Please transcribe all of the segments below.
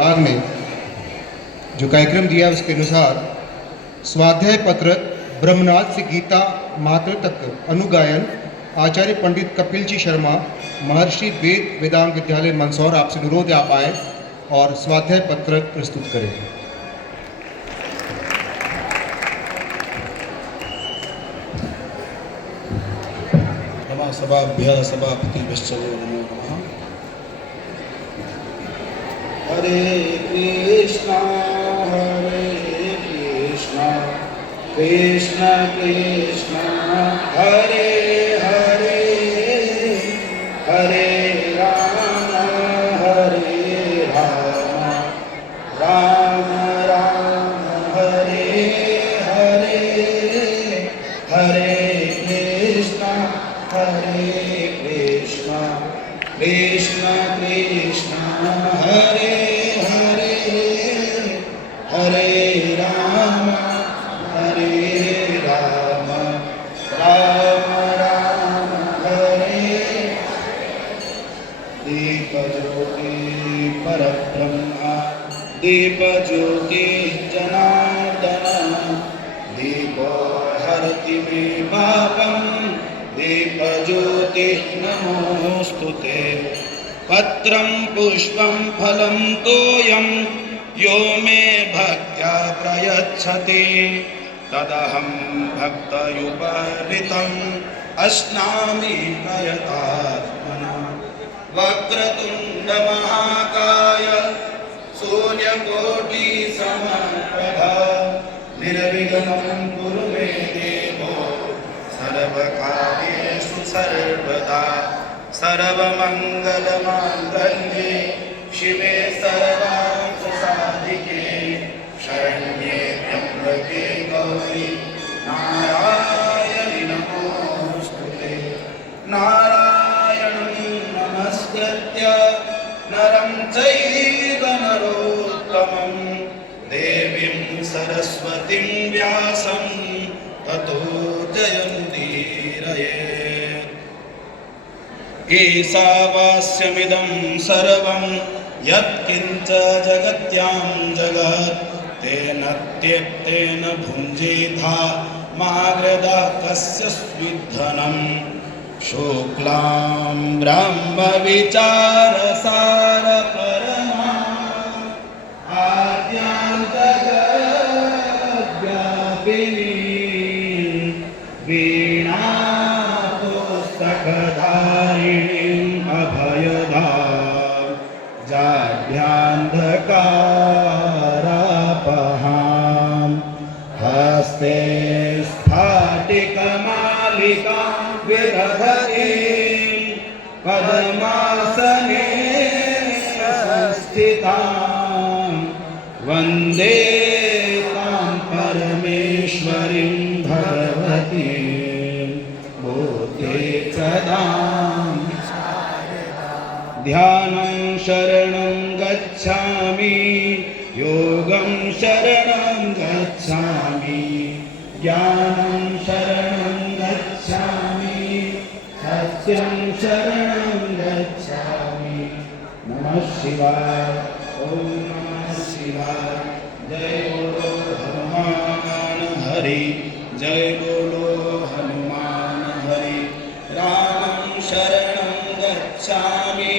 बाद में जो कार्यक्रम दिया उसके अनुसार स्वाध्याय पत्र ब्रह्मनाथ से गीता महात्म्य तक अनुगायन आचार्य पंडित कपिल जी शर्मा महर्षि वेद वेदांग विद्यालय मंदसौर आपसे अनुरोध आप आए और स्वाध्याय पत्र प्रस्तुत करें। सभाभ्य सभापतिभ्यश्च नमो नमः। हरे कृष्णा कृष्ण कृष्ण हरे हरे हरे राम राम राम हरे हरे हरे कृष्ण कृष्ण कृष्ण हरे हरे हरे राम राम राम हरे। दीपज्योति परब्रह्म दीपज्योति जनार्दन दीपो हरति मे पापं दीपज्योति नमोस्तुते। पत्रं पुष्पं फलं तोयं यो मे भक्त्या प्रयच्छति तदहं भक्तयुपहृतम् अस्नामि प्रयतात्मना। वक्रतुण्ड महाकाय सूर्यकोटि समप्रभा निर्विघ्नं कुरु मे देवो सर्वकार्येषु सर्वदा। सर्वमङ्गलमाङ्गल्ये शिवे सर्वार्थसाधिके शरण्ये त्र्यम्बके गौरी नारायणि नमोस्तुते। नारायणं नमस्कृत्य नरं चैव नरोत्तमं देवीं सरस्वतीं व्यासं ततो जयमुदीरयेत्। ईशावास्यमिदं सर्वं यत्किञ्च जगत्यां जगत् तेन त्यक्तेन भुञ्जीथा मागधा कस्य स्विद्धनम्। शुक्लां ब्रह्मविचारसार परमा आद्यान्तर्व्यापिनी वीणा पुस्तकधारिणीम् अभयदा जाढ्यान्धकारापहां हस्ते स्फाटिकमालिकां विदधतीं पद्मासने संस्थितां वन्दे तां परमेश्वरीं भगवतीं बुद्धिप्रदां। ध्यानं शरणं गच्छामि योगं शरणं गच्छामि ज्ञानं शरणं गच्छामि सत्यं शरणं गच्छामि। नमः शिवाय ॐ नमः शिवाय। जय बोलो हनुमान हरि जय बोलो हनुमान हरि। रामं शरणं गच्छामि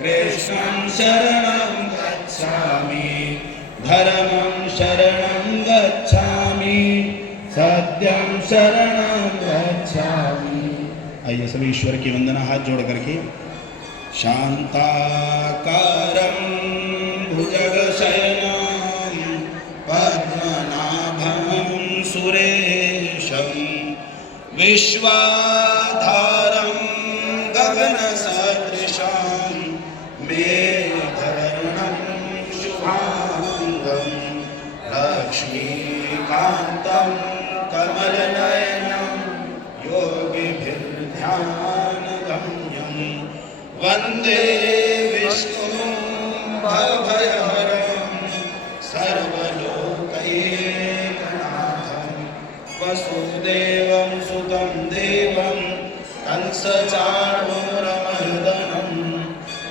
कृष्णं शरणं गच्छामि धर्मं शरणं गच्छामि सत्यं शरणं गच्छामि। आइए सभी ईश्वर की वंदना हाथ जोड़ करके। शांताकारं भुजगशयनं पद्मनाभं सुरेशं विश्वाधारं गगनसदृशं मेघवर्णं शुभांगं लक्ष्मीकान्तं कमलनयनं योगिभिर्ध्यानगम्यं वन्दे विष्णुं भवभयहरं सर्वलोकैकनाथं वसुदेवं सुतं देवं कंसचाणूरमर्दनं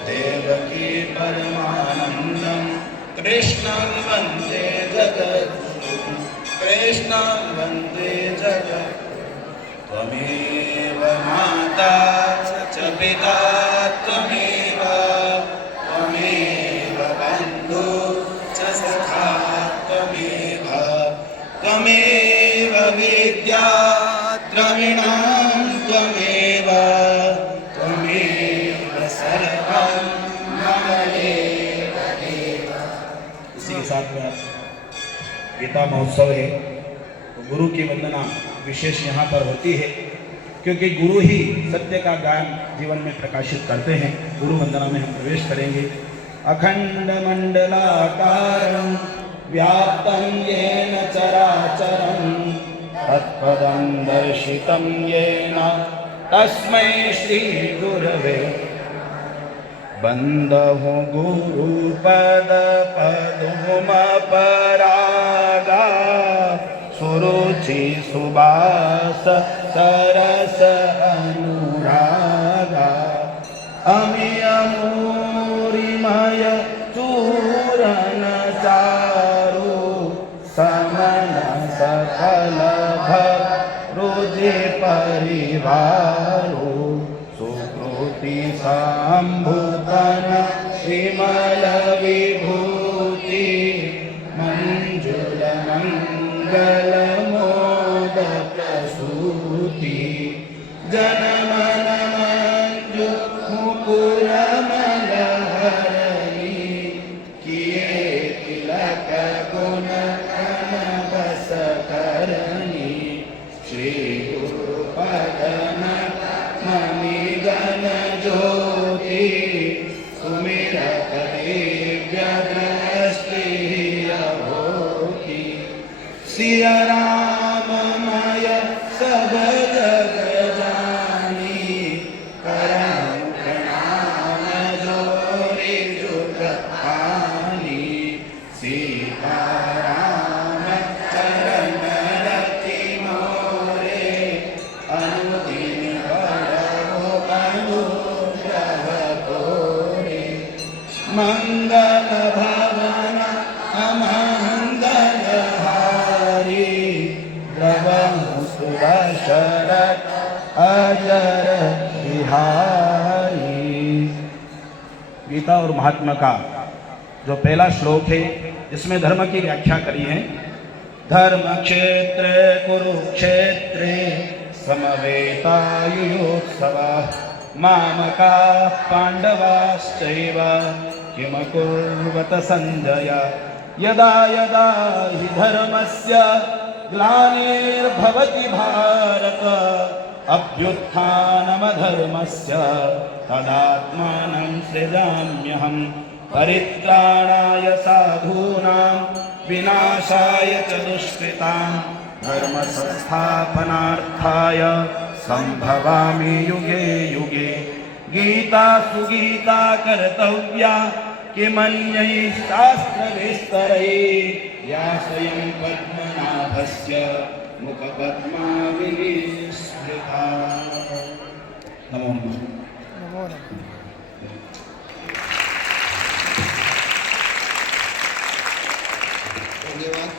देवकी परमानन्दं कृष्णं वन्दे जगद्गुरुं कृष्णं वन्दे जगत् त्वमेव माता च पिता त्वमेव त्वमेव बन्धु च सखा त्वमेव त्वमेव विद्या द्रविणं त्वमेव त्वमेव सर्वं मम देव देव। इसी के साथ में गीता महोत्सव है तो गुरु की वंदना विशेष यहाँ पर होती है क्योंकि गुरु ही सत्य का ज्ञान जीवन में प्रकाशित करते हैं। गुरु वंदना में हम प्रवेश करेंगे। अखंड मंडलाकारं व्याप्तं येन चराचरं तत्पदं दर्शितं येन तस्मै श्री गुरवे बंदहु गुरुपद पदुमपरागा सुरुचि सुबास सरस अनुरागा अमियमूरिमय चूरन चारु समन सकल भरुजि परिवारो सुकृति संभूतन विमल विभूति मंजुल मंगल मोद प्रसूति जनमन मंजु मुकुर मलहरी किए तिलक गुण कन बस करनी श्री गुरु पदन मणि गण ज्योति सुमिरत दिव्य दृष्टि अभोति सिया राममय सब जग जानी करम प्रणाम जोरी जुग आनी सीताराम चरण रति मोरे अनुदिन बड़ो अनुग्रह तोरे मंगल भवन अमंगल हारी द्रवहु सुदशरथ अजर बिहारी। गीता और महात्मा का जो पहला श्लोक है इसमें धर्म की व्याख्या करी है। धर्म क्षेत्र कुरुक्षेत्रे समवेतायुयोत्सवः मामका पांडवाश्चैव किम कुर्वत संजय यदा यदा हि धर्मस्य ग्लानिर्भवति भारत अभ्युत्थानमधर्मस्य तदात्मानं सृजाम्यहं परित्राणाय साधूनां विनाशाय च दुष्कृतां धर्म संस्थापनार्थाय संभवामि युगे युगे। गीता सुगीता कर्तव्या किमन्यैः शास्त्रविस्तरैः या स्वयं पद्मनाभस्य मुखपद्माविनिस्मृता। नमो नमः। नमो नमः। धन्यवाद।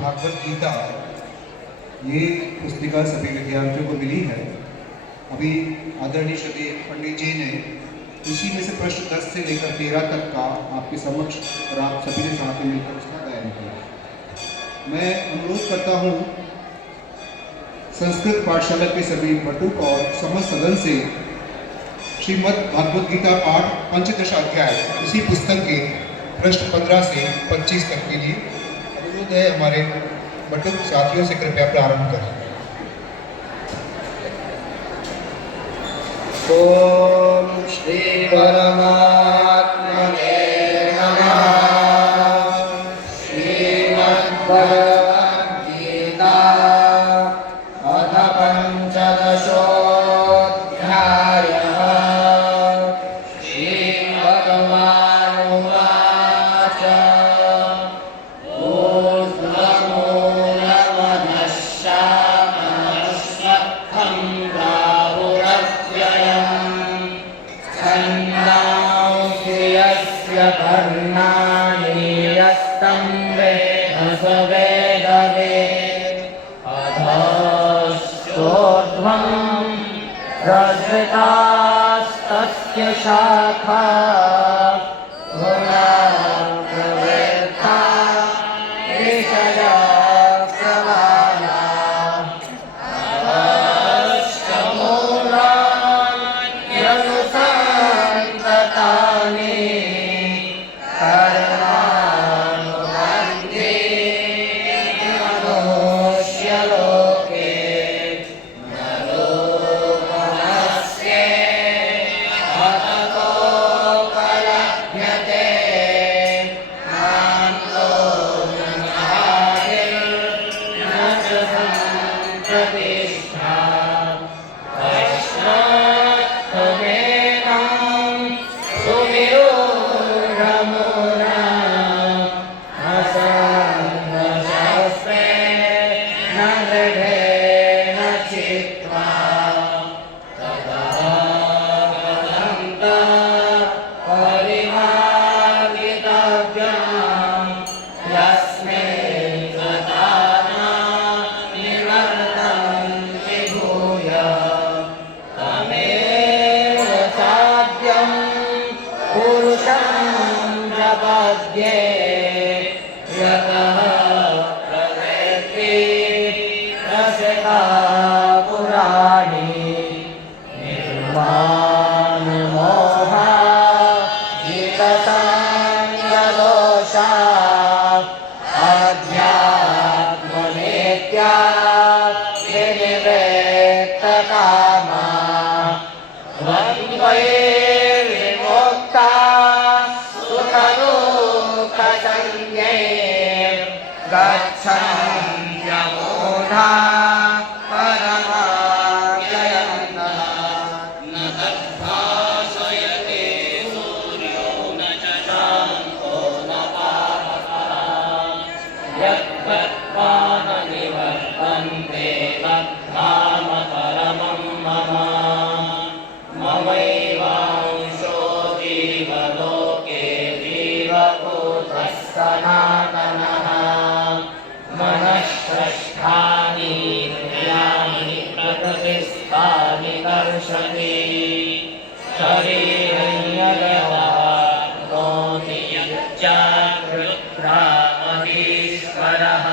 भागवत गीता ये पुस्तिका सभी विद्यार्थियों को मिली है। अभी आदरणीय श्री पंडित जी ने इसी में से प्रश्न 10 से लेकर 13 तक का आपके समक्ष और आप सभी ने साथ में मिलकर उसका गायन किया। मैं अनुरोध करता हूँ संस्कृत पाठशाला के सभी बटुक और समस्त सदन से श्रीमद् भागवत गीता पाठ पंचदश अध्याय इसी पुस्तक के पृष्ठ 15 से 25 तक के लिए अनुरोध है। हमारे बटुक साथियों से कृपया प्रारंभ करें। ओम श्री परमात्मने नमः। श्रीमद्भगवद्गीता अथ पंचदशोऽध्यायः। श्रीभगवानुवाच ऊर्ध्वमूलमनश्शामश्वत्थं राहुरव्ययम् छन्दांसि यस्य कर्णा यस्तम्बे असवेदवे अधश्चोर्ध्वं प्रसृतास्तस्य शाखा गुणा प्रवृद्धा ऋषया प्रवाला अधश्चमूलान्यनुसन्ततानि कर्मानुबन्धे मनुष्यलोके यतः प्रवृत्ति रसता पुराणी निर्माणमोहा जितसङ्गदोषा अध्यात्मनित्या विनिवृत्तकामा द्वन्द्वैर्विमुक्ता सुखदुःखसंज्ञे गच्छन्त्यमूढा परमाव्ययन्तः न तद्भासयते सूर्यो न च शान्तो न पावकः यत्तत्त्वान निवर्तन्ते तद्धाम परमं मम ममैवांशो जीवलोके जीवभूतः सनातनः मनःषष्ठानि इन्द्रियाणि प्रकृतिस्थानि कर्षति शरीरं यदवाप्नोति यच्चाप्युत्क्रामतीश्वरः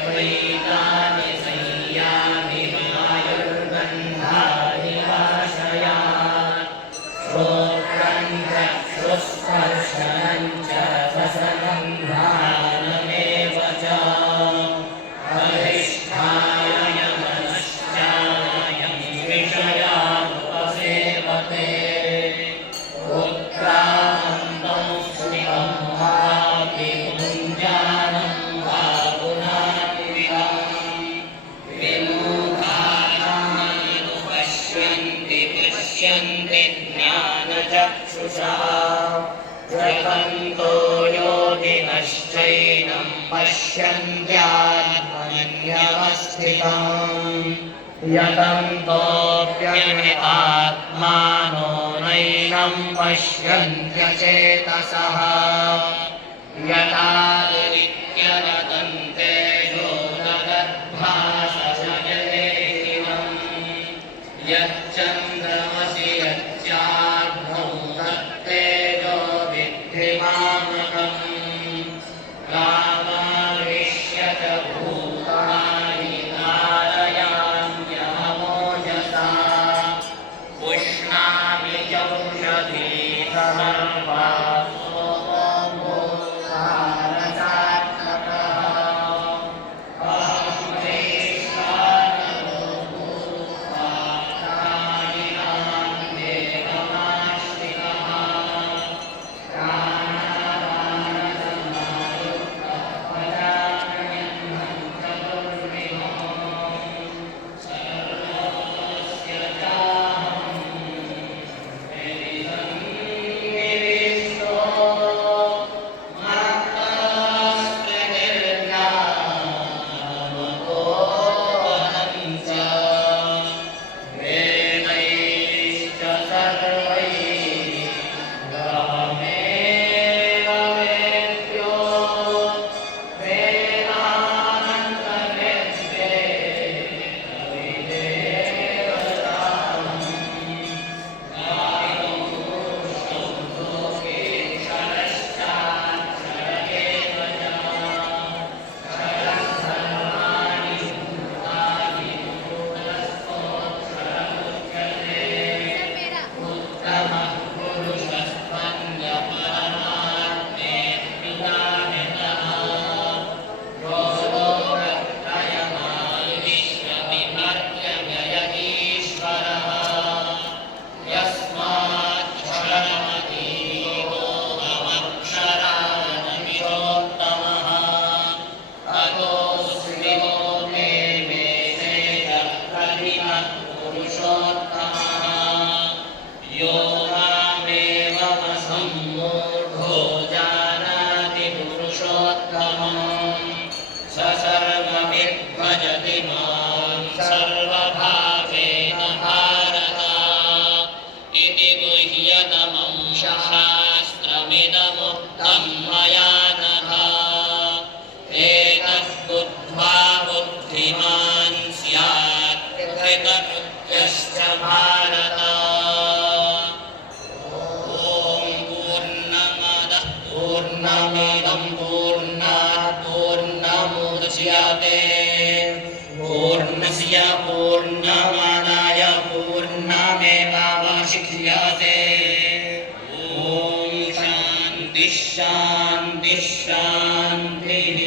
गृहीत्वैतानि संयामि वायुर्गन्धानि वाशयात् श्रोत्रं चक्षुस्पर्शनं च रसगन्धानमेव च अधिष्ठाय मनश्चायं विषयानुपसेवते उत्क्रामन्तं स्मितं वापि पुञ्जानं वा पुनान्वितं विमूढानानुपश्यन्ति पश्यन्ति ज्ञानचक्षुषा यतन्तो योगिनश्चैनं पश्यन्त्यात्मन्यवस्थितम् यतन्तोऽप्यकृतात्मानो नैनं पश्यन्त्यचेतसः यथादित्यनदन्ते योगदद्भासजलेहिनम् यच्चन्द्रमसि यच्चाग्नौ तत्तेजो विद्धि मामकम् कामाविश्यत भूतानि धारयाम्यहमोजसा पुष्णामि चौषधी सर्वा सोमो भारसात्मकः अहं वैश्वानरो भूत्वा प्राणिनां देहमाश्रितः प्राणानां तं मया नघ एतद्बुद्ध्वा बुद्धिमान् स्यात् कृतकृत्यश्च भारत पूर्णमिदं पूर्णात् पूर्णमुदच्यते पूर्णस्य पूर्णमादाय पूर्णमेवावशिष्यते ॐ शान्ति शान्ति शान्तिः।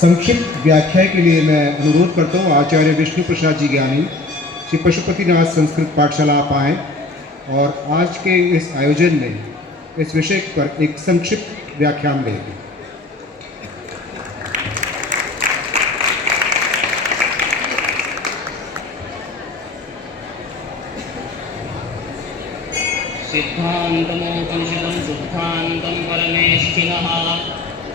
संक्षिप्त व्याख्या के लिए मैं अनुरोध करता हूँ आचार्य विष्णु प्रसाद जी ज्ञानी श्री पशुपतिनाथ संस्कृत पाठशाला आप आएँ और आज के इस आयोजन में इस विषय पर एक संक्षिप्त व्याख्यान देंगे। सिद्धान्तमोपनिषदं शुद्धान्तं परमेष्ठिनः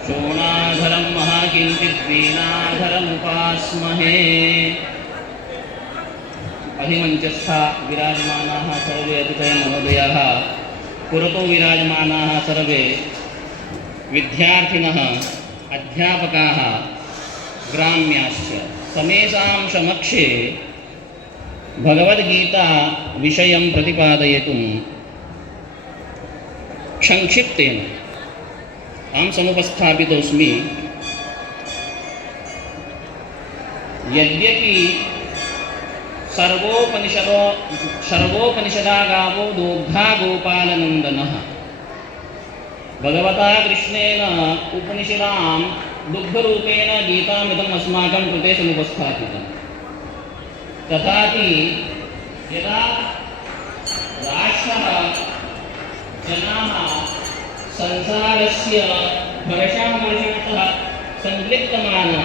शोणाधरं महाकिञ्चिद्वीणाधरमुपास्महे। अधिमञ्चस्था विराजमानाः सर्वे अतिथयमहोदयाः, पुरतो विराजमानाः सर्वे विद्यार्थिनः, अध्यापकाः, ग्राम्याश्च समेषां समक्षे भगवद्गीता विषयं प्रतिपादयितुं संक्षिप्तेन अहं समुपस्थापितोऽस्मि। यद्यपि सर्वोपनिषदा गावो दोग्धा गोपालनन्दनः, भगवता कृष्णेन उपनिषदां दुग्धरूपेण गीतामिदम् अस्माकं कृते समुपस्थापितं। तथापि यदा राष्ट्रः जनाः संसारस्य वर्षावर्षतः संलिप्तमाना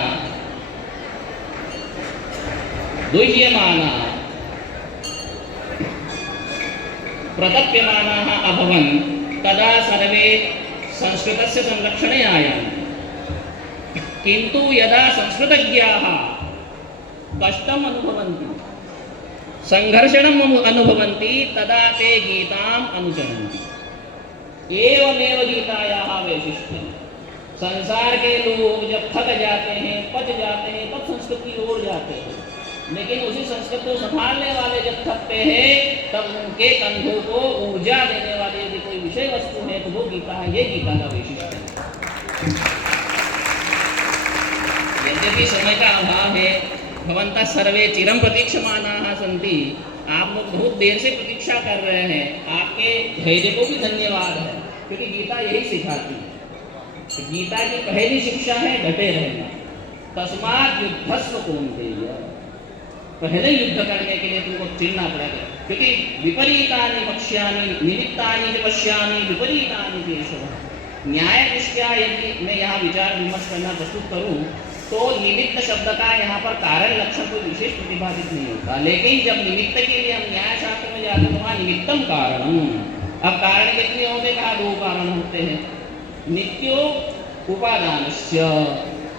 दुह्यमाना प्रतप्यमानाः अभवन् तदा सर्वे संस्कृतस्य संरक्षणे आयान्ति। किन्तु यदा संस्कृतज्ञाः कष्टम् अनुभवन्ति, संघर्षणम् अनुभवन्ति, तदा ते गीताम् अनुसरन्ति। एवमेव गीतायाः वैशिष्ट्यं। संसार के लोग जब थक जाते हैं, पच जाते हैं, तब संस्कृत की ओर जाते हैं, लेकिन उसी संस्कृत को संभालने वाले जब थकते हैं तब उनके कंधों को ऊर्जा देने वाली यदि कोई विषय वस्तु है तो वो गीता है। ये गीता का वैशिष्ट्य है। यद्यपि समय का अभाव है, भवन्तः सर्वे चिरं प्रतीक्षमानाः सन्ति, आप लोग बहुत देर से प्रतीक्षा कर रहे हैं। आपके धैर्य को भी धन्यवाद है, क्योंकि गीता यही सिखाती है। गीता की पहली शिक्षा है डटे रहना। तस्मात् युद्धस्व कौन्तेय, पहले युद्ध करने के लिए तुमको चिढ़ना पड़ेगा, क्योंकि विपरीतानि पश्यामि निमित्तानि च पश्यामि विपरीतानि केशव। न्याय दृष्टया यदि मैं यहाँ विचार विमर्श करना प्रस्तुत करूँ तो निमित्त शब्द का यहाँ पर कारण लक्षण कोई विशेष प्रतिपादित नहीं होता, लेकिन जब निमित्त के लिए हम न्याय शास्त्र में जाते हैं तो वहाँ निमित्तम कारणम। अब कारण कितने होते, कहा दो कारण होते हैं। नित्यो उपादानस्य,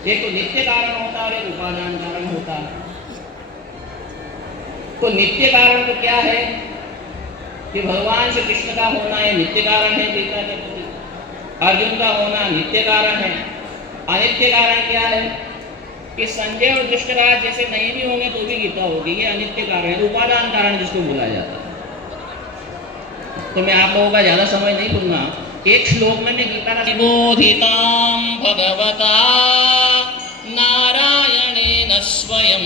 एक तो नित्य कारण होता है और एक उपादान कारण होता है। तो नित्य कारण तो क्या है कि भगवान श्री कृष्ण का होना है नित्य कारण है गीता के प्रति, अर्जुन का होना नित्य कारण है। अनित्य कारण क्या है कि संजय और दुष्टराज जैसे नहीं भी होंगे तो भी गीता होगी, ये अनित्य कारण है। उपादान कारण जिसको बोला जाता है। तो मैं आप लोगों का ज्यादा समय नहीं लूंगा, एक श्लोक में मैं गीता का बोधितां भगवता नारायणेन स्वयं,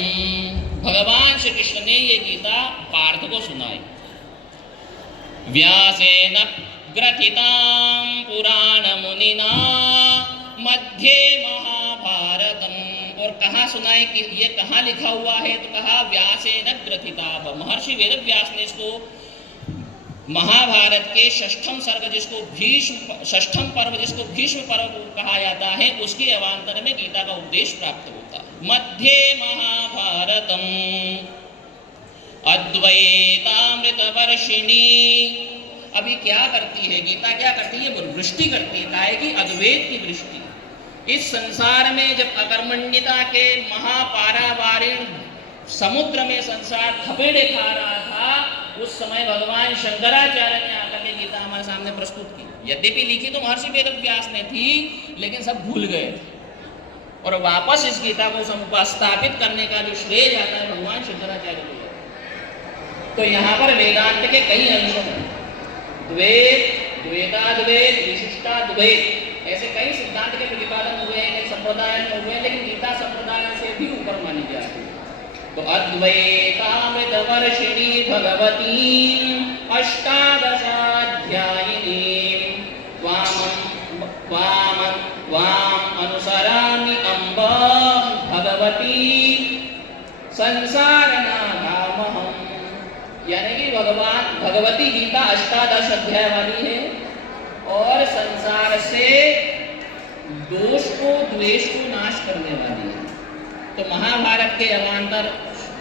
भगवान श्री कृष्ण ने ये गीता पार्थ को सुनाई। व्यासेन ग्रथितां पुराण मुनिना मध्ये महाभारतम, और कहाँ सुनाई कि ये कहाँ लिखा हुआ है, तो कहा व्यासेन ग्रथिता, महर्षि वेद व्यास ने इसको महाभारत के षष्ठम सर्ग जिसको षष्ठम पर्व जिसको भीष्म पर्व कहा जाता है, उसके अवान्तर में गीता का उपदेश प्राप्त होता है। मध्ये महाभारतम अद्वैतामृतवर्षिणी, अभी क्या करती है गीता, क्या करती है, वृष्टि करती है। काहे की? अद्वैत की वृष्टि। इस संसार में जब अकर्मण्यता के महापारावारिण समुद्र में संसार थपेड़े खा रहा था, उस समय भगवान शंकराचार्य ने आकर के गीता हमारे सामने प्रस्तुत की। यद्यपि लिखी तो महर्षि वेदव्यास ने थी, लेकिन सब भूल गए थे। और वापस इस गीता को स्थापित करने का जो श्रेय जाता है भगवान शंकराचार्य को। तो यहाँ पर वेदांत के कई अंश हैं। द्वैत, द्वैताद्वैत, विशिष्टाद्वैत, ऐसे कई सिद्धांत के प्रतिपादन हुए हैं, कई संप्रदाय में हुए हैं, लेकिन गीता संप्रदाय से भी ऊपर मानी जाती है। तो अद्वैतामृत वर्षिणी भगवती अष्टादशाध्यायिनी वाम अनुसरामि अम्ब भगवती संसारनाथामहम्। यानी कि भगवती गीता 18 अध्याय वाली है और संसार से दोष को, द्वेष को नाश करने वाली है। तो महाभारत के अवान्तर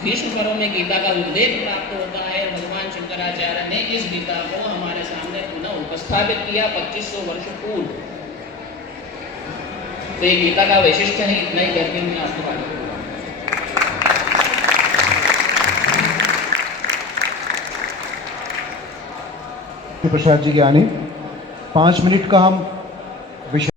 भीष्म पर्व में गीता का उपदेश प्राप्त होता है। भगवान शंकराचार्य ने इस गीता को हमारे सामने पुनः उपस्थापित किया 2500 वर्ष पूर्व। तो ये गीता का वैशिष्ट है, इतना ही करके मैं आपको आगे बताऊंगा। प्रसाद जी ज्ञानी 5 मिनट का हम विश्राम।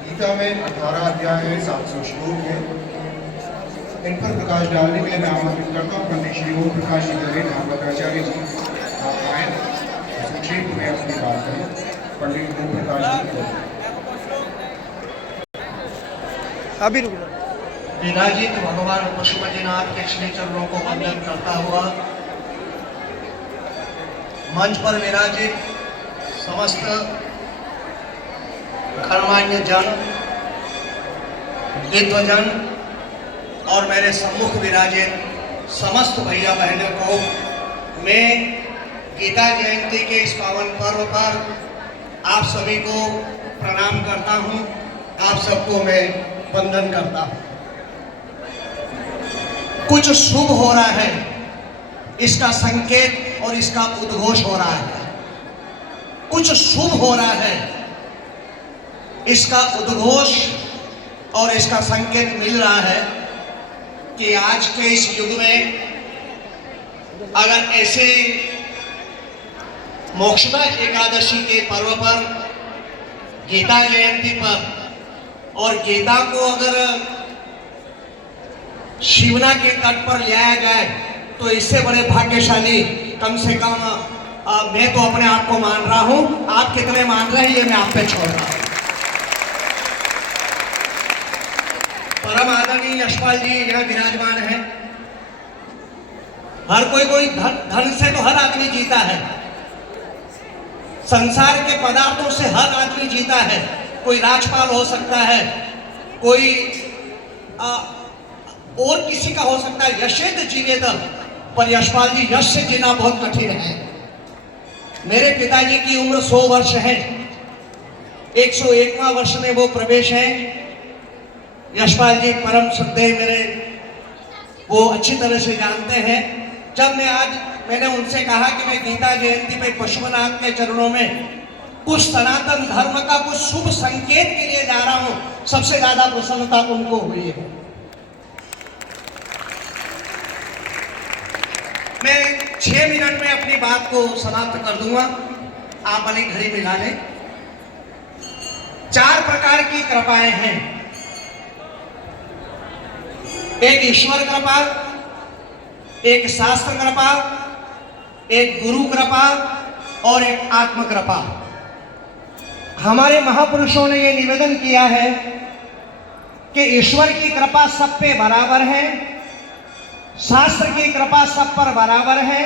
गीता में 18 अध्याय है, 700 श्लोक है। इन पर प्रकाश डालने के लिए मैं आमंत्रित करता हूँ पंडित श्री ओम प्रकाश जी दवे आचार्य जी, आप आए संक्षेप में अपनी बात करें। पंडित ओम प्रकाश जी अभी रुक विराजित भगवान पशुपतिनाथ के श्री चरणों को वंदन करता हुआ मंच पर विराजित समस्त गणमान्य जन, विद्वजन और मेरे सम्मुख विराजित समस्त भैया बहनों को मैं गीता जयंती के इस पावन पर्व पर आप सभी को प्रणाम करता हूं। आप सबको मैं वंदन करता हूं। कुछ शुभ हो रहा है, इसका संकेत और इसका उद्घोष हो रहा है। कुछ शुभ हो रहा है, इसका उद्घोष और इसका संकेत मिल रहा है कि आज के इस युग में अगर ऐसे मोक्षदा एकादशी के पर्व पर, गीता जयंती पर और गीता को अगर शिवना के तट पर लाया जाए तो इससे बड़े भाग्यशाली कम से कम मैं तो अपने आप को मान रहा हूं। आप कितने मान रहे हैं ये मैं आप पे छोड़ रहा हूं। परम आदरणीय यशपाल जी यहाँ विराजमान है। हर कोई धन से तो हर आदमी जीता है, संसार के पदार्थों से हर आदमी जीता है। कोई राजपाल हो सकता है, कोई और किसी का हो सकता है। यशेत जीवेत, पर यशपाल जी यश से जीना बहुत कठिन है। मेरे पिताजी की उम्र 100 वर्ष है, 101वां वर्ष में वो प्रवेश है। यशपाल जी परम श्रद्धेय मेरे, वो अच्छी तरह से जानते हैं। जब मैंने उनसे कहा कि मैं गीता जयंती पे पशुपतिनाथ के चरणों में कुछ सनातन धर्म का कुछ शुभ संकेत के लिए जा रहा हूं, सबसे ज्यादा प्रसन्नता उनको हुई है। मैं 6 मिनट में अपनी बात को समाप्त कर दूंगा, आप अपनी घड़ी मिला लें। 4 प्रकार की कृपाएं हैं। एक ईश्वर कृपा, एक शास्त्र कृपा, एक गुरु कृपा और एक आत्म कृपा। हमारे महापुरुषों ने यह निवेदन किया है कि ईश्वर की कृपा सब पे बराबर है, शास्त्र की कृपा सब पर बराबर है,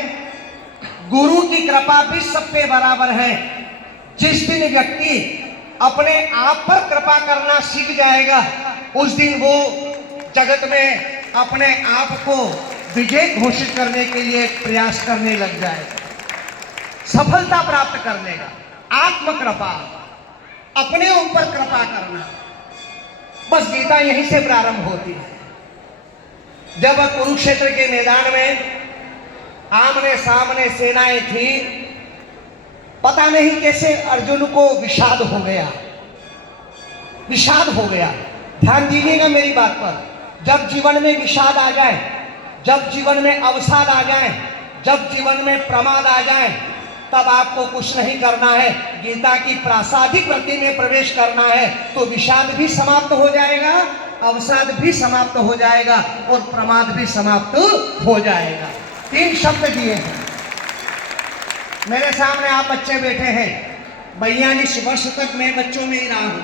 गुरु की कृपा भी सब पे बराबर है। जिस दिन व्यक्ति अपने आप पर कृपा करना सीख जाएगा, उस दिन वो जगत में अपने आप को विजय घोषित करने के लिए प्रयास करने लग जाएगा, सफलता प्राप्त करने का। आत्म कृपा, अपने ऊपर कृपा करना, बस गीता यहीं से प्रारंभ होती है। जब कुरुक्षेत्र के मैदान में आमने सामने सेनाएं थी, पता नहीं कैसे अर्जुन को विषाद हो गया, विषाद हो गया। ध्यान दीजिएगा मेरी बात पर। जब जीवन में विषाद आ जाए, जब जीवन में अवसाद आ जाए, जब जीवन में प्रमाद आ जाए, तब आपको कुछ नहीं करना है, गीता की प्रासादिक वृत्ति में प्रवेश करना है। तो विषाद भी समाप्त हो जाएगा, अवसाद भी समाप्त हो जाएगा और प्रमाद भी समाप्त हो जाएगा। 3 शब्द दिए हैं। मेरे सामने आप बच्चे बैठे हैं, 42 वर्ष तक मैं बच्चों में ही रहा हूं।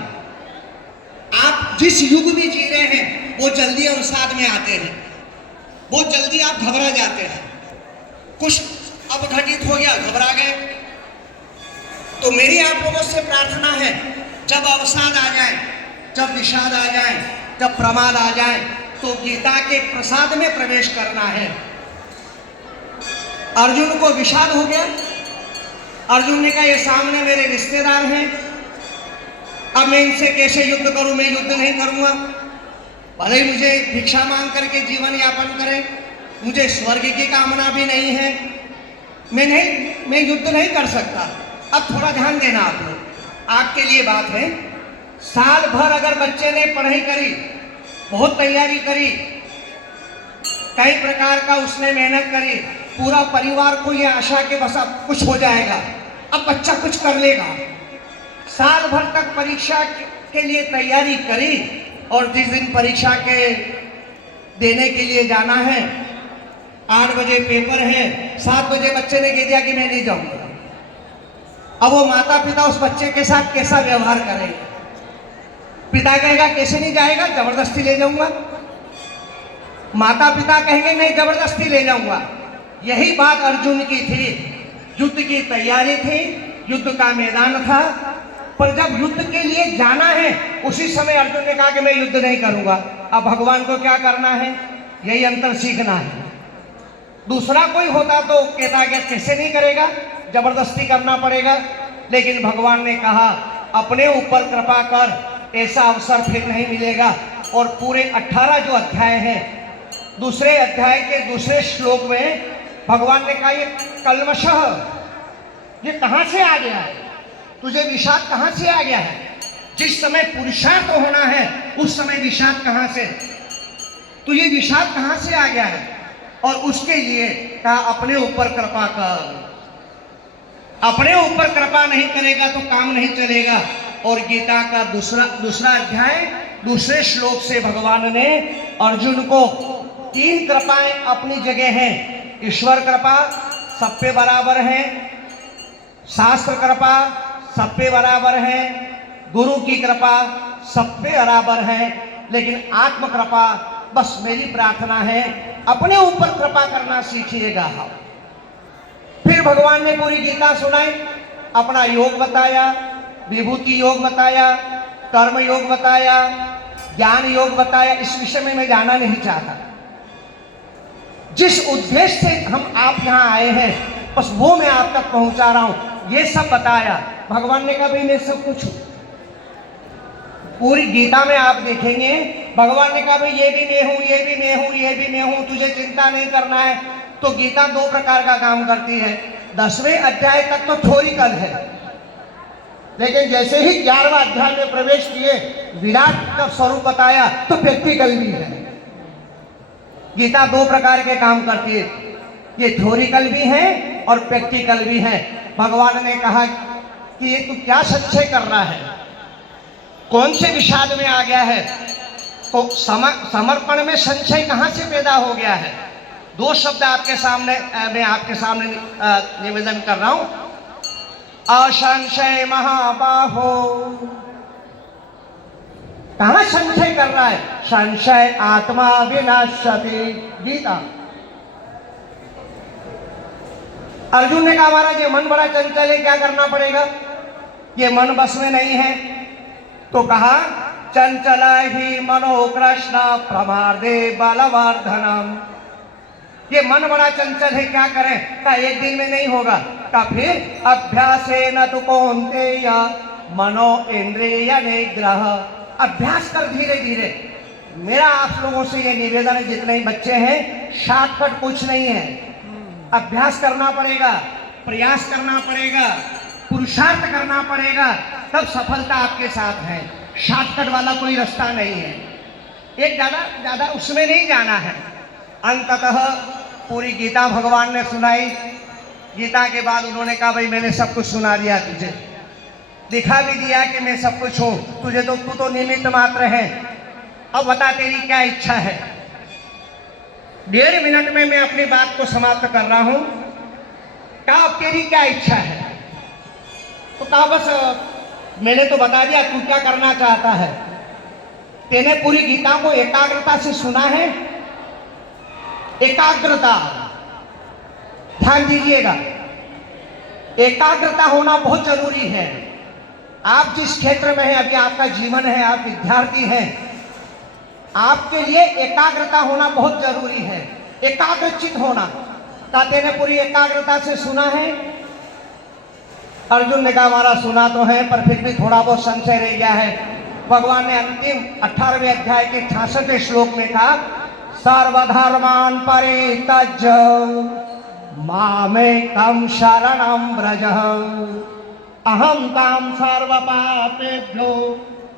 आप जिस युग में जी रहे हैं वो जल्दी अवसाद में आते हैं, वो जल्दी आप घबरा जाते हैं। कुछ अब घटित हो गया, घबरा गए। तो मेरी आप लोगों से प्रार्थना है, जब अवसाद आ जाए, जब विषाद आ जाए, जब प्रमाद आ जाए, तो गीता के प्रसाद में प्रवेश करना है। अर्जुन को विषाद हो गया। अर्जुन ने कहा ये सामने मेरे रिश्तेदार हैं, अब मैं इनसे कैसे युद्ध करूं? मैं युद्ध नहीं करूंगा, भले ही मुझे भिक्षा मांग करके जीवन यापन करें, मुझे स्वर्ग की कामना भी नहीं है, मैं युद्ध नहीं कर सकता। अब थोड़ा ध्यान देना आप लोग, आपके लिए बात है। साल भर अगर बच्चे ने पढ़ाई करी, बहुत तैयारी करी, कई प्रकार का उसने मेहनत करी, पूरा परिवार को ये आशा के बस अब कुछ हो जाएगा, अब बच्चा कुछ कर लेगा। साल भर तक परीक्षा के लिए तैयारी करी और जिस दिन परीक्षा के देने के लिए जाना है, 8 बजे पेपर है, 7 बजे बच्चे ने कह दिया कि मैं नहीं जाऊंगा। अब वो माता पिता उस बच्चे के साथ कैसा व्यवहार करेंगे? पिता कहेगा कैसे नहीं जाएगा, जबरदस्ती ले जाऊंगा। माता पिता कहेंगे नहीं जबरदस्ती ले जाऊंगा। यही बात अर्जुन की थी। युद्ध की तैयारी थी, युद्ध का मैदान था, पर जब युद्ध के लिए जाना है उसी समय अर्जुन ने कहा कि मैं युद्ध नहीं करूंगा। अब भगवान को क्या करना है, यही अंतर सीखना है। दूसरा कोई होता तो कहता कि कैसे नहीं करेगा, जबरदस्ती करना पड़ेगा, लेकिन भगवान ने कहा अपने ऊपर कृपा कर, ऐसा अवसर फिर नहीं मिलेगा। और पूरे 18 जो अध्याय हैं, दूसरे अध्याय के दूसरे श्लोक में भगवान ने कहा ये कल्मषः, ये कहां से आ गया है, तुझे विषाद कहां से आ गया है? जिस समय पुरुषार्थ होना है उस समय विषाद कहां से, तुझे विषाद कहां से आ गया है? और उसके लिए कहा अपने ऊपर कृपा कर। अपने ऊपर कृपा नहीं करेगा तो काम नहीं चलेगा। और गीता का दूसरा अध्याय दूसरे श्लोक से भगवान ने अर्जुन को 3 कृपाएं अपनी जगह हैं। ईश्वर कृपा सब पे बराबर है, शास्त्र कृपा सब पे बराबर है, गुरु की कृपा सब पे बराबर है, लेकिन आत्म कृपा बस मेरी प्रार्थना है अपने ऊपर कृपा करना सीखिएगा। फिर भगवान ने पूरी गीता सुनाई, अपना योग बताया, विभूति योग बताया, कर्म योग बताया, ज्ञान योग बताया। इस विषय में मैं जाना नहीं चाहता। जिस उद्देश्य से हम आप यहाँ आए हैं बस वो मैं आप तक पहुंचा रहा हूं। ये सब बताया भगवान ने कहा भाई मैं सब कुछ हूं। पूरी गीता में आप देखेंगे भगवान ने कहा भाई ये भी मैं हूं, ये भी मैं हूं, ये भी मैं हूं, तुझे चिंता नहीं करना है। तो गीता 2 प्रकार का काम करती है। 10वें अध्याय तक तो थ्योरिकल है, लेकिन जैसे ही 11वां अध्याय में प्रवेश किए, विराट का स्वरूप बताया तो प्रैक्टिकल भी है। गीता 2 प्रकार के काम करती है, ये थ्योरिकल भी है और प्रैक्टिकल भी है। भगवान ने कहा कि ये तू क्या संचय कर रहा है, कौन से विषाद में आ गया है, तो समर्पण में संचय कहां से पैदा हो गया है। 2 शब्द आपके सामने मैं आपके सामने निवेदन कर रहा हूं। असंशय महाबाहो, कहां संशय कर रहा है? संशय आत्मा विनाशति। गीता। अर्जुन ने कहा महाराज ये मन बड़ा चंचल है, क्या करना पड़ेगा? ये मन बस में नहीं है। तो कहा चंचल ही मनो कृष्ण प्रमादे बलवर्धनम। ये मन बड़ा चंचल है, क्या करें? का एक दिन में नहीं होगा। का फिर अभ्यासेन तु कौन्तेय मनो इंद्रिय निग्रह। अभ्यास कर धीरे धीरे। मेरा आप लोगों से ये निवेदन है, जितने ही बच्चे हैं, शॉर्टकट कुछ नहीं है। अभ्यास करना पड़ेगा, प्रयास करना पड़ेगा, पुरुषार्थ करना पड़ेगा, तब सफलता आपके साथ है। शॉर्टकट वाला कोई रास्ता नहीं है। एक ज्यादा उसमें नहीं जाना है। अंततः पूरी गीता भगवान ने सुनाई। गीता के बाद उन्होंने कहा भाई मैंने सब कुछ सुना दिया, तुझे दिखा भी दिया कि मैं सब कुछ हूं, तुझे तो तू तो निमित्त मात्र है। अब बता तेरी क्या इच्छा है। 1.5 मिनट में मैं अपनी बात को समाप्त कर रहा हूं। कहा अब तेरी क्या इच्छा है? तो कहा बस मैंने तो बता दिया तू क्या करना चाहता है। तेने पूरी गीता को एकाग्रता से सुना है। एकाग्रता, ध्यान दीजिएगा, एकाग्रता होना बहुत जरूरी है। आप जिस क्षेत्र में हैं, अभी आपका जीवन है, आप विद्यार्थी हैं, आपके लिए एकाग्रता होना बहुत जरूरी है। एकाग्रचित होना। ताते ने पूरी एकाग्रता से सुना है। अर्जुन ने कहा हमारा सुना तो है, पर फिर भी थोड़ा बहुत संशय रह गया है। भगवान ने अंतिम 18वें अध्याय के 66वें श्लोक में कहा सर्वधर्मान परित्यज्य मामेकं शरणं व्रज अहं तां सर्वपापेभ्यो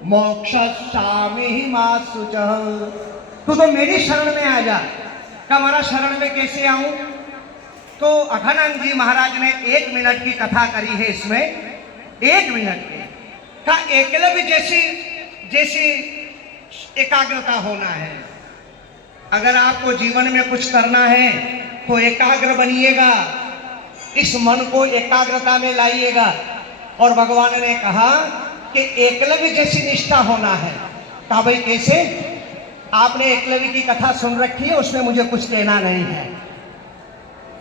मोक्षयिष्यामि मा शुचः। तू तो मेरी शरण में आ जा। हमारा शरण में कैसे आऊं? तो अघानंद जी महाराज ने 1 मिनट की कथा करी है इसमें। 1 मिनट की का एकलव्य जैसी एकाग्रता होना है। अगर आपको जीवन में कुछ करना है तो एकाग्र बनिएगा, इस मन को एकाग्रता में लाइएगा। और भगवान ने कहा कि एकलव्य जैसी निष्ठा होना है। कहा भाई कैसे? आपने एकलव्य की कथा सुन रखी है, उसमें मुझे कुछ कहना नहीं है।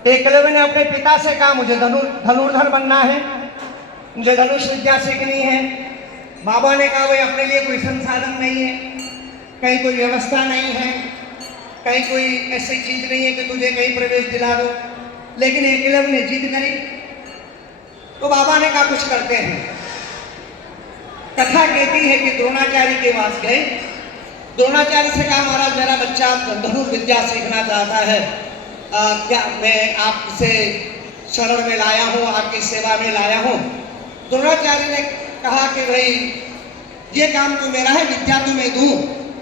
एकलव्य ने अपने पिता से कहा मुझे धनुर्धर बनना है, मुझे धनुष विद्या सीखनी है। बाबा ने कहा भाई अपने लिए कोई संसाधन नहीं है, कहीं कोई व्यवस्था नहीं है, कहीं कोई ऐसी चीज नहीं है कि तुझे कहीं प्रवेश दिला दो। लेकिन एकलव्य ने जिद करी तो बाबा ने कहा कुछ करते हैं। कथा कहती है कि द्रोणाचार्य के पास गए, द्रोणाचार्य से कहा महाराज मेरा बच्चा धनुर्विद्या सीखना चाहता है, क्या मैं आपसे शरण में लाया हूँ, आपकी सेवा में लाया हूँ। द्रोणाचार्य ने कहा कि भाई ये काम तो मेरा है, विद्या तो मैं दूँ,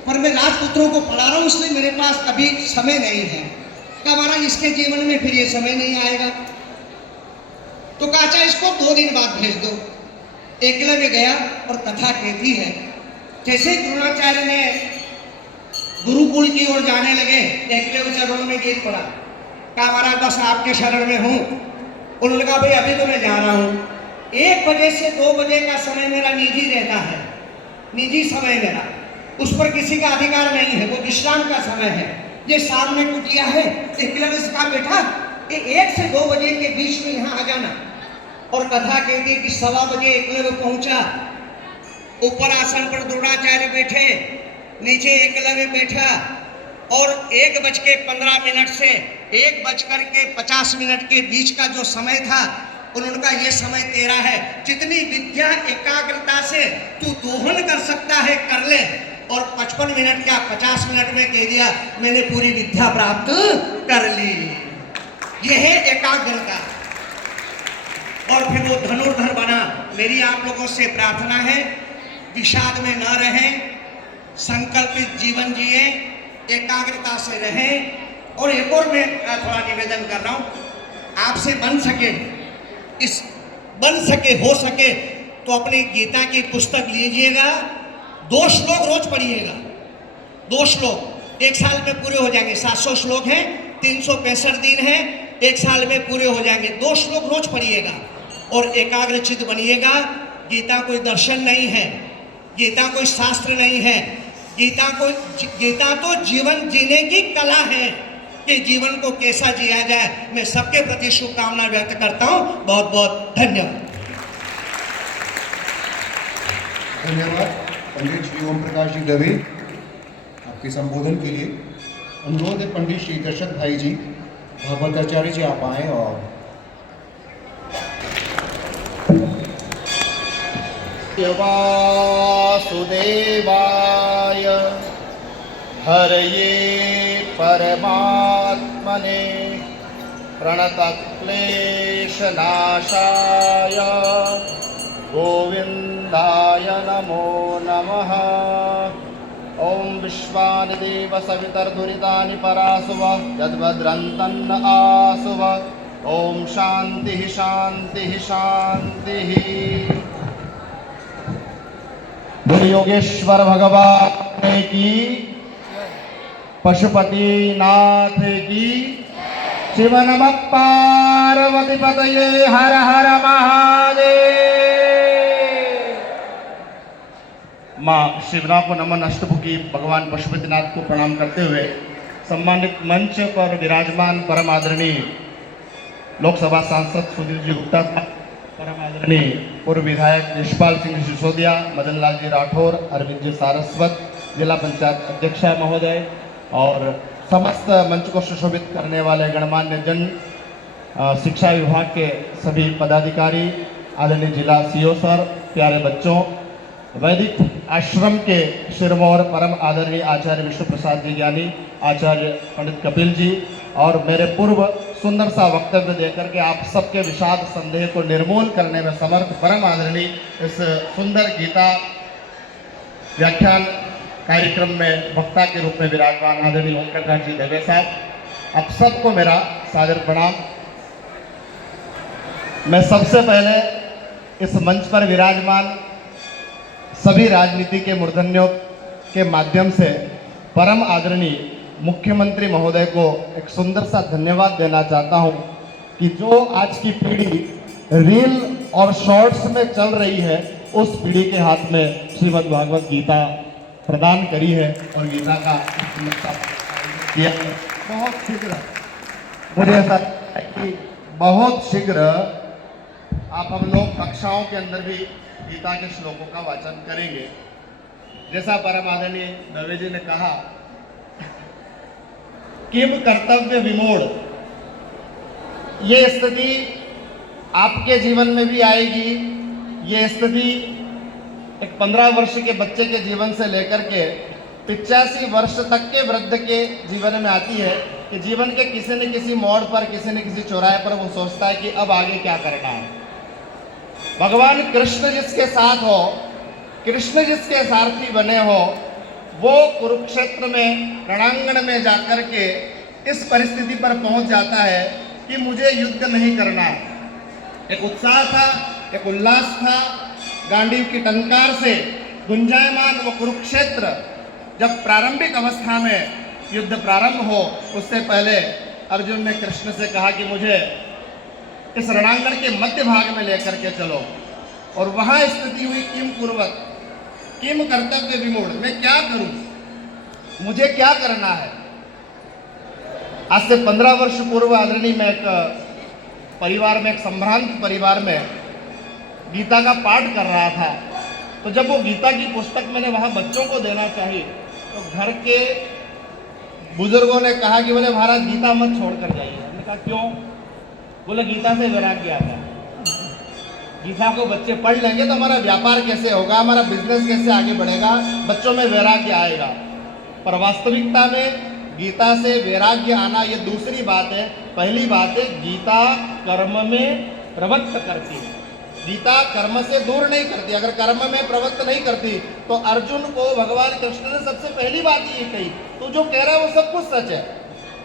पर मैं राजपुत्रों को पढ़ा रहा हूँ, इसलिए मेरे पास अभी समय नहीं है। कहा महाराज इसके जीवन में फिर ये समय नहीं आएगा। तो कहा अच्छा इसको 2 दिन बाद भेज दो। एकलव्य गया और कथा कहती है जैसे द्रोणाचार्य ने गुरुकुल की ओर जाने लगे, एकलव्य चरणों में गिर पड़ा। कहा महाराज बस आपके शरण में हूँ। उन्होंने कहा भाई अभी तो मैं जा रहा हूँ, 1 बजे से 2 बजे का समय मेरा निजी रहता है, निजी समय मेरा, उस पर किसी का अधिकार नहीं है, वो विश्राम का समय है। ये सामने कुटिया है। एकलव्य से कहा बेटा ये 1 से 2 बजे के बीच में यहाँ आ जाना। और कथा कहती है कि 1:15 बजे एकलव्य पहुंचा। ऊपर आसन पर द्रोणाचार्य बैठे, नीचे एकलव्य बैठा, और 1:15 से 1:50 के बीच का जो समय था, उनका ये समय तेरा है, जितनी विद्या एकाग्रता से तू दोहन कर सकता है कर ले। और 55 मिनट क्या 50 मिनट में कह दिया मैंने पूरी विद्या प्राप्त कर ली। यह है एकाग्रता। और फिर वो धनुर्धर बना। मेरी आप लोगों से प्रार्थना है विषाद में न रहें, संकल्पित जीवन जिए, एकाग्रता से रहें। और एक और मैं थोड़ा निवेदन कर रहा हूं, आपसे बन सके हो सके तो अपनी गीता की पुस्तक लीजिएगा, 2 श्लोक रोज पढ़िएगा। 2 श्लोक 1 साल में पूरे हो जाएंगे। 700 श्लोक हैं, 365 दिन है, 1 साल में पूरे हो जाएंगे। 2 श्लोक रोज पढ़िएगा और एकाग्रचित बनिएगा। गीता कोई दर्शन नहीं है, गीता कोई शास्त्र नहीं है, गीता तो जीवन जीने की कला है कि जीवन को कैसा जिया जाए। मैं सबके प्रति शुभकामना व्यक्त करता हूं। बहुत बहुत धन्यवाद। धन्यवाद पंडित श्री ओम प्रकाश जी दवे, आपके संबोधन के लिए। अनुरोध है पंडित श्री दर्शक भाई जी, भागवताचार्य जी आप आए और वासुदेवाय हरये परमात्मने प्रणतक्लेशनाशाय गोविन्दाय नमो नमः। ॐ विश्वानिदेव सवितर्दुरितानि परासुव यद्भद्रन्तन्न आसुव। ॐ शान्तिः शान्तिः शान्तिः। योगेश्वर भगवान की, पशुपति नाथ की, शिव नमः पार्वती पतये हर हर महादेव। माँ शिवना को नमन अष्टभुखी भगवान पशुपतिनाथ को प्रणाम करते हुए सम्मानित मंच पर विराजमान परम आदरणीय लोकसभा सांसद सुधीर जी गुप्ता, परम आदरणीय पूर्व विधायक यशपाल सिंह सिसोदिया, मदन लाल जी राठौर, अरविंद जी सारस्वत, जिला पंचायत अध्यक्षा महोदय और समस्त मंच को सुशोभित करने वाले गणमान्य जन, शिक्षा विभाग के सभी पदाधिकारी, आदरणीय जिला सीओ सर, प्यारे बच्चों, वैदिक आश्रम के सिरमौर परम आदरणीय आचार्य विष्णु प्रसाद जी ज्ञानी, आचार्य पंडित कपिल जी और मेरे पूर्व सुंदर सा वक्तव्य देकर के आप सबके विषाद संदेह को निर्मूल करने में समर्थ परम आदरणीय इस सुंदर गीता व्याख्यान कार्यक्रम में वक्ता के रूप में विराजमान आदरणीय ओम प्रकाश जी दवे साहब, आप सबको मेरा सादर प्रणाम। मैं सबसे पहले इस मंच पर विराजमान सभी राजनीति के मूर्धन्यों के माध्यम से परम आदरणीय मुख्यमंत्री महोदय को एक सुंदर सा धन्यवाद देना चाहता हूं कि जो आज की पीढ़ी रील और शॉर्ट्स में चल रही है, उस पीढ़ी के हाथ में श्रीमद् भागवत गीता प्रदान करी है और गीता का किया है। बहुत शीघ्र मुझे ऐसा लगता है कि बहुत शीघ्र आप हम लोग कक्षाओं के अंदर भी गीता के श्लोकों का वाचन करेंगे। जैसा परम आदरणीय दवे जी ने कहा, किम कर्तव्य विमोड़, ये स्थिति आपके जीवन में भी आएगी। ये स्थिति एक 15 वर्ष के बच्चे के जीवन से लेकर के 85 वर्ष तक के वृद्ध के जीवन में आती है कि जीवन के किसी न किसी मोड़ पर, किसी न किसी चौराहे पर वो सोचता है कि अब आगे क्या करना है। भगवान कृष्ण जिसके साथ हो, कृष्ण जिसके सारथी बने हो, वो कुरुक्षेत्र में रणांगण में जाकर के इस परिस्थिति पर पहुंच जाता है कि मुझे युद्ध नहीं करना है। एक उत्साह था, एक उल्लास था, गांडीव की टंकार से गुंजायमान वो कुरुक्षेत्र जब प्रारंभिक अवस्था में युद्ध प्रारंभ हो, उससे पहले अर्जुन ने कृष्ण से कहा कि मुझे इस रणांगण के मध्य भाग में लेकर के चलो। और वहां स्थिति हुई किम कुर्वत, किम कर्तव्य विमूढ़, मैं क्या करूं, मुझे क्या करना है। आज से 15 वर्ष पूर्व आदरणीय मैं एक परिवार में, एक संभ्रांत परिवार में गीता का पाठ कर रहा था। तो जब वो गीता की पुस्तक मैंने वहां बच्चों को देना चाहिए तो घर के बुजुर्गों ने कहा कि बोले महाराज गीता मत छोड़ कर जाइए। हमने कहा क्यों? बोले गीता से वैराग्य आता है। गीता को बच्चे पढ़ लेंगे तो हमारा व्यापार कैसे होगा, हमारा बिजनेस कैसे आगे बढ़ेगा, बच्चों में वैराग्य आएगा। पर वास्तविकता में गीता से वैराग्य आना ये दूसरी बात है। पहली बात है गीता कर्म में प्रवृत्त करती है, गीता कर्म से दूर नहीं करती। अगर कर्म में प्रवृत्त नहीं करती तो अर्जुन को भगवान कृष्ण ने सबसे पहली बात ये कही, तू जो कह रहा है वो सब कुछ सच है।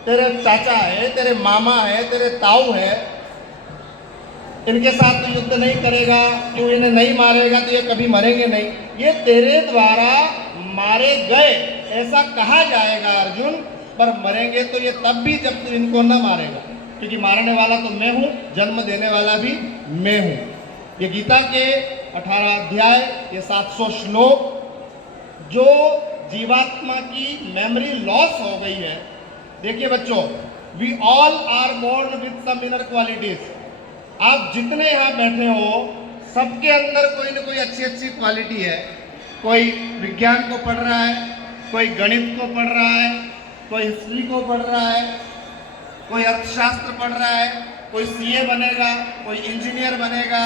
तेरे चाचा है, तेरे मामा है, तेरे ताऊ है, इनके साथ तो युद्ध नहीं करेगा, तू इन्हें नहीं मारेगा तो ये कभी मरेंगे नहीं, ये तेरे द्वारा मारे गए ऐसा कहा जाएगा अर्जुन, पर मरेंगे तो ये तब भी जब तू इनको न मारेगा, क्योंकि मारने वाला तो मैं हूं, जन्म देने वाला भी मैं हूं। ये गीता के 18 अध्याय, ये 700 श्लोक जो जीवात्मा की मेमोरी लॉस हो गई है। देखिए बच्चों, we all are born with some inner qualities. आप जितने यहाँ बैठे हो सबके अंदर कोई ना कोई अच्छी अच्छी क्वालिटी है। कोई विज्ञान को पढ़ रहा है, कोई गणित को पढ़ रहा है, कोई हिस्ट्री को पढ़ रहा है, कोई अर्थशास्त्र पढ़ रहा है, कोई सीए बनेगा, कोई इंजीनियर बनेगा,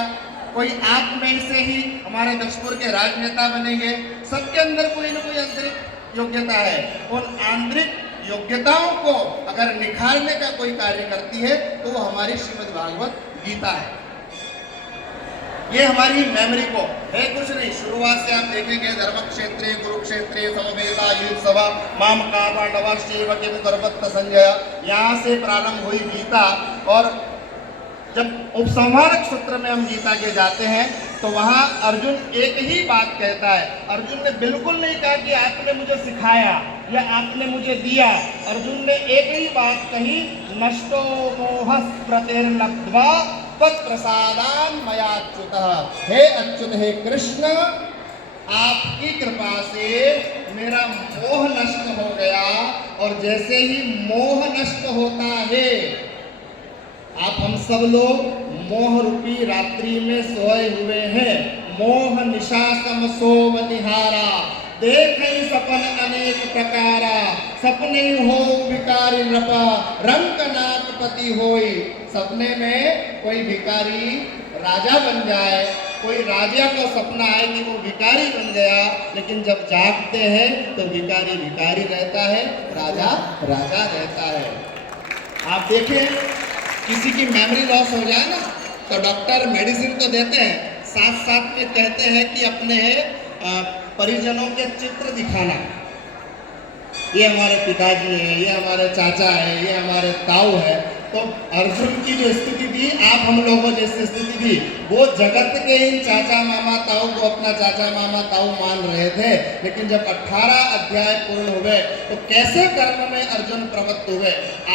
कोई आप में से ही हमारे दक्षपुर के राजनेता बनेंगे। सबके अंदर कोई ना कोई आंतरिक योग्यता है। उन आंतरिक योग्यताओं को अगर निखारने का कोई कार्य करती है तो वो हमारी श्रीमद् भागवत गीता है। ये हमारी मेमोरी को है, कुछ नहीं। शुरुआत से आप देखेंगे धर्म क्षेत्रे कुरुक्षेत्रे समवेता युद्ध सभा माम का पांडवाश्चैव किम कुर्वत संजय, यहाँ से प्रारंभ हुई गीता। और जब उपसंहारक सूत्र में हम गीता के जाते हैं तो वहाँ अर्जुन एक ही बात कहता है। अर्जुन ने बिल्कुल नहीं कहा कि आपने मुझे सिखाया या आपने मुझे दिया। अर्जुन ने एक ही बात कही, नष्टो मोहः प्रतिर्लब्ध्वा त्वत्प्रसादान् मयाच्युतः। हे अच्युत, हे कृष्ण, आपकी कृपा से मेरा मोह नष्ट हो गया। और जैसे ही मोह नष्ट होता है, आप हम सब लोग मोह रूपी रात्रि में सोए हुए हैं। मोह निशा सम सोव निहारा, देखे सपन अनेक प्रकारा, सपने हो विकारी नृपा, रंक नाथ पति होई। सपने में कोई भिकारी राजा बन जाए, कोई राजा को सपना है कि वो भिकारी बन गया, लेकिन जब जागते हैं तो भिकारी भिकारी रहता है, राजा राजा रहता है। आप देखें, किसी की मेमोरी लॉस हो जाए ना तो डॉक्टर मेडिसिन तो देते हैं, साथ साथ में कहते हैं कि अपने परिजनों के चित्र दिखाना। ये हमारे पिताजी हैं, ये हमारे चाचा है, ये हमारे ताऊ है। तो अर्जुन की जो स्थिति थी, आप हम लोगों जैसी स्थिति थी, वो जगत के इन चाचा मामा ताऊ को अपना चाचा मामा ताऊ मान रहे थे। लेकिन जब 18 अध्याय पूर्ण हुए तो कैसे कर्म में अर्जुन प्रवृत्त हुए।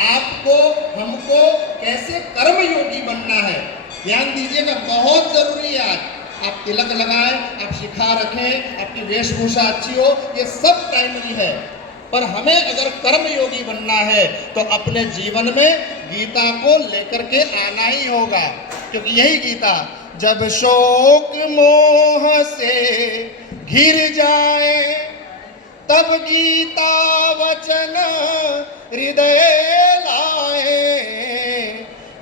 आपको हमको कैसे कर्मयोगी बनना है, ध्यान दीजिएगा, बहुत जरूरी है। आज आप तिलक लगाएं, आप शिखा रखें, आपकी वेशभूषा अच्छी हो, ये सब प्राइमरी है। पर हमें अगर कर्म योगी बनना है तो अपने जीवन में गीता को लेकर के आना ही होगा, क्योंकि यही गीता, जब शोक मोह से घिर जाए तब गीता वचन हृदय लाए,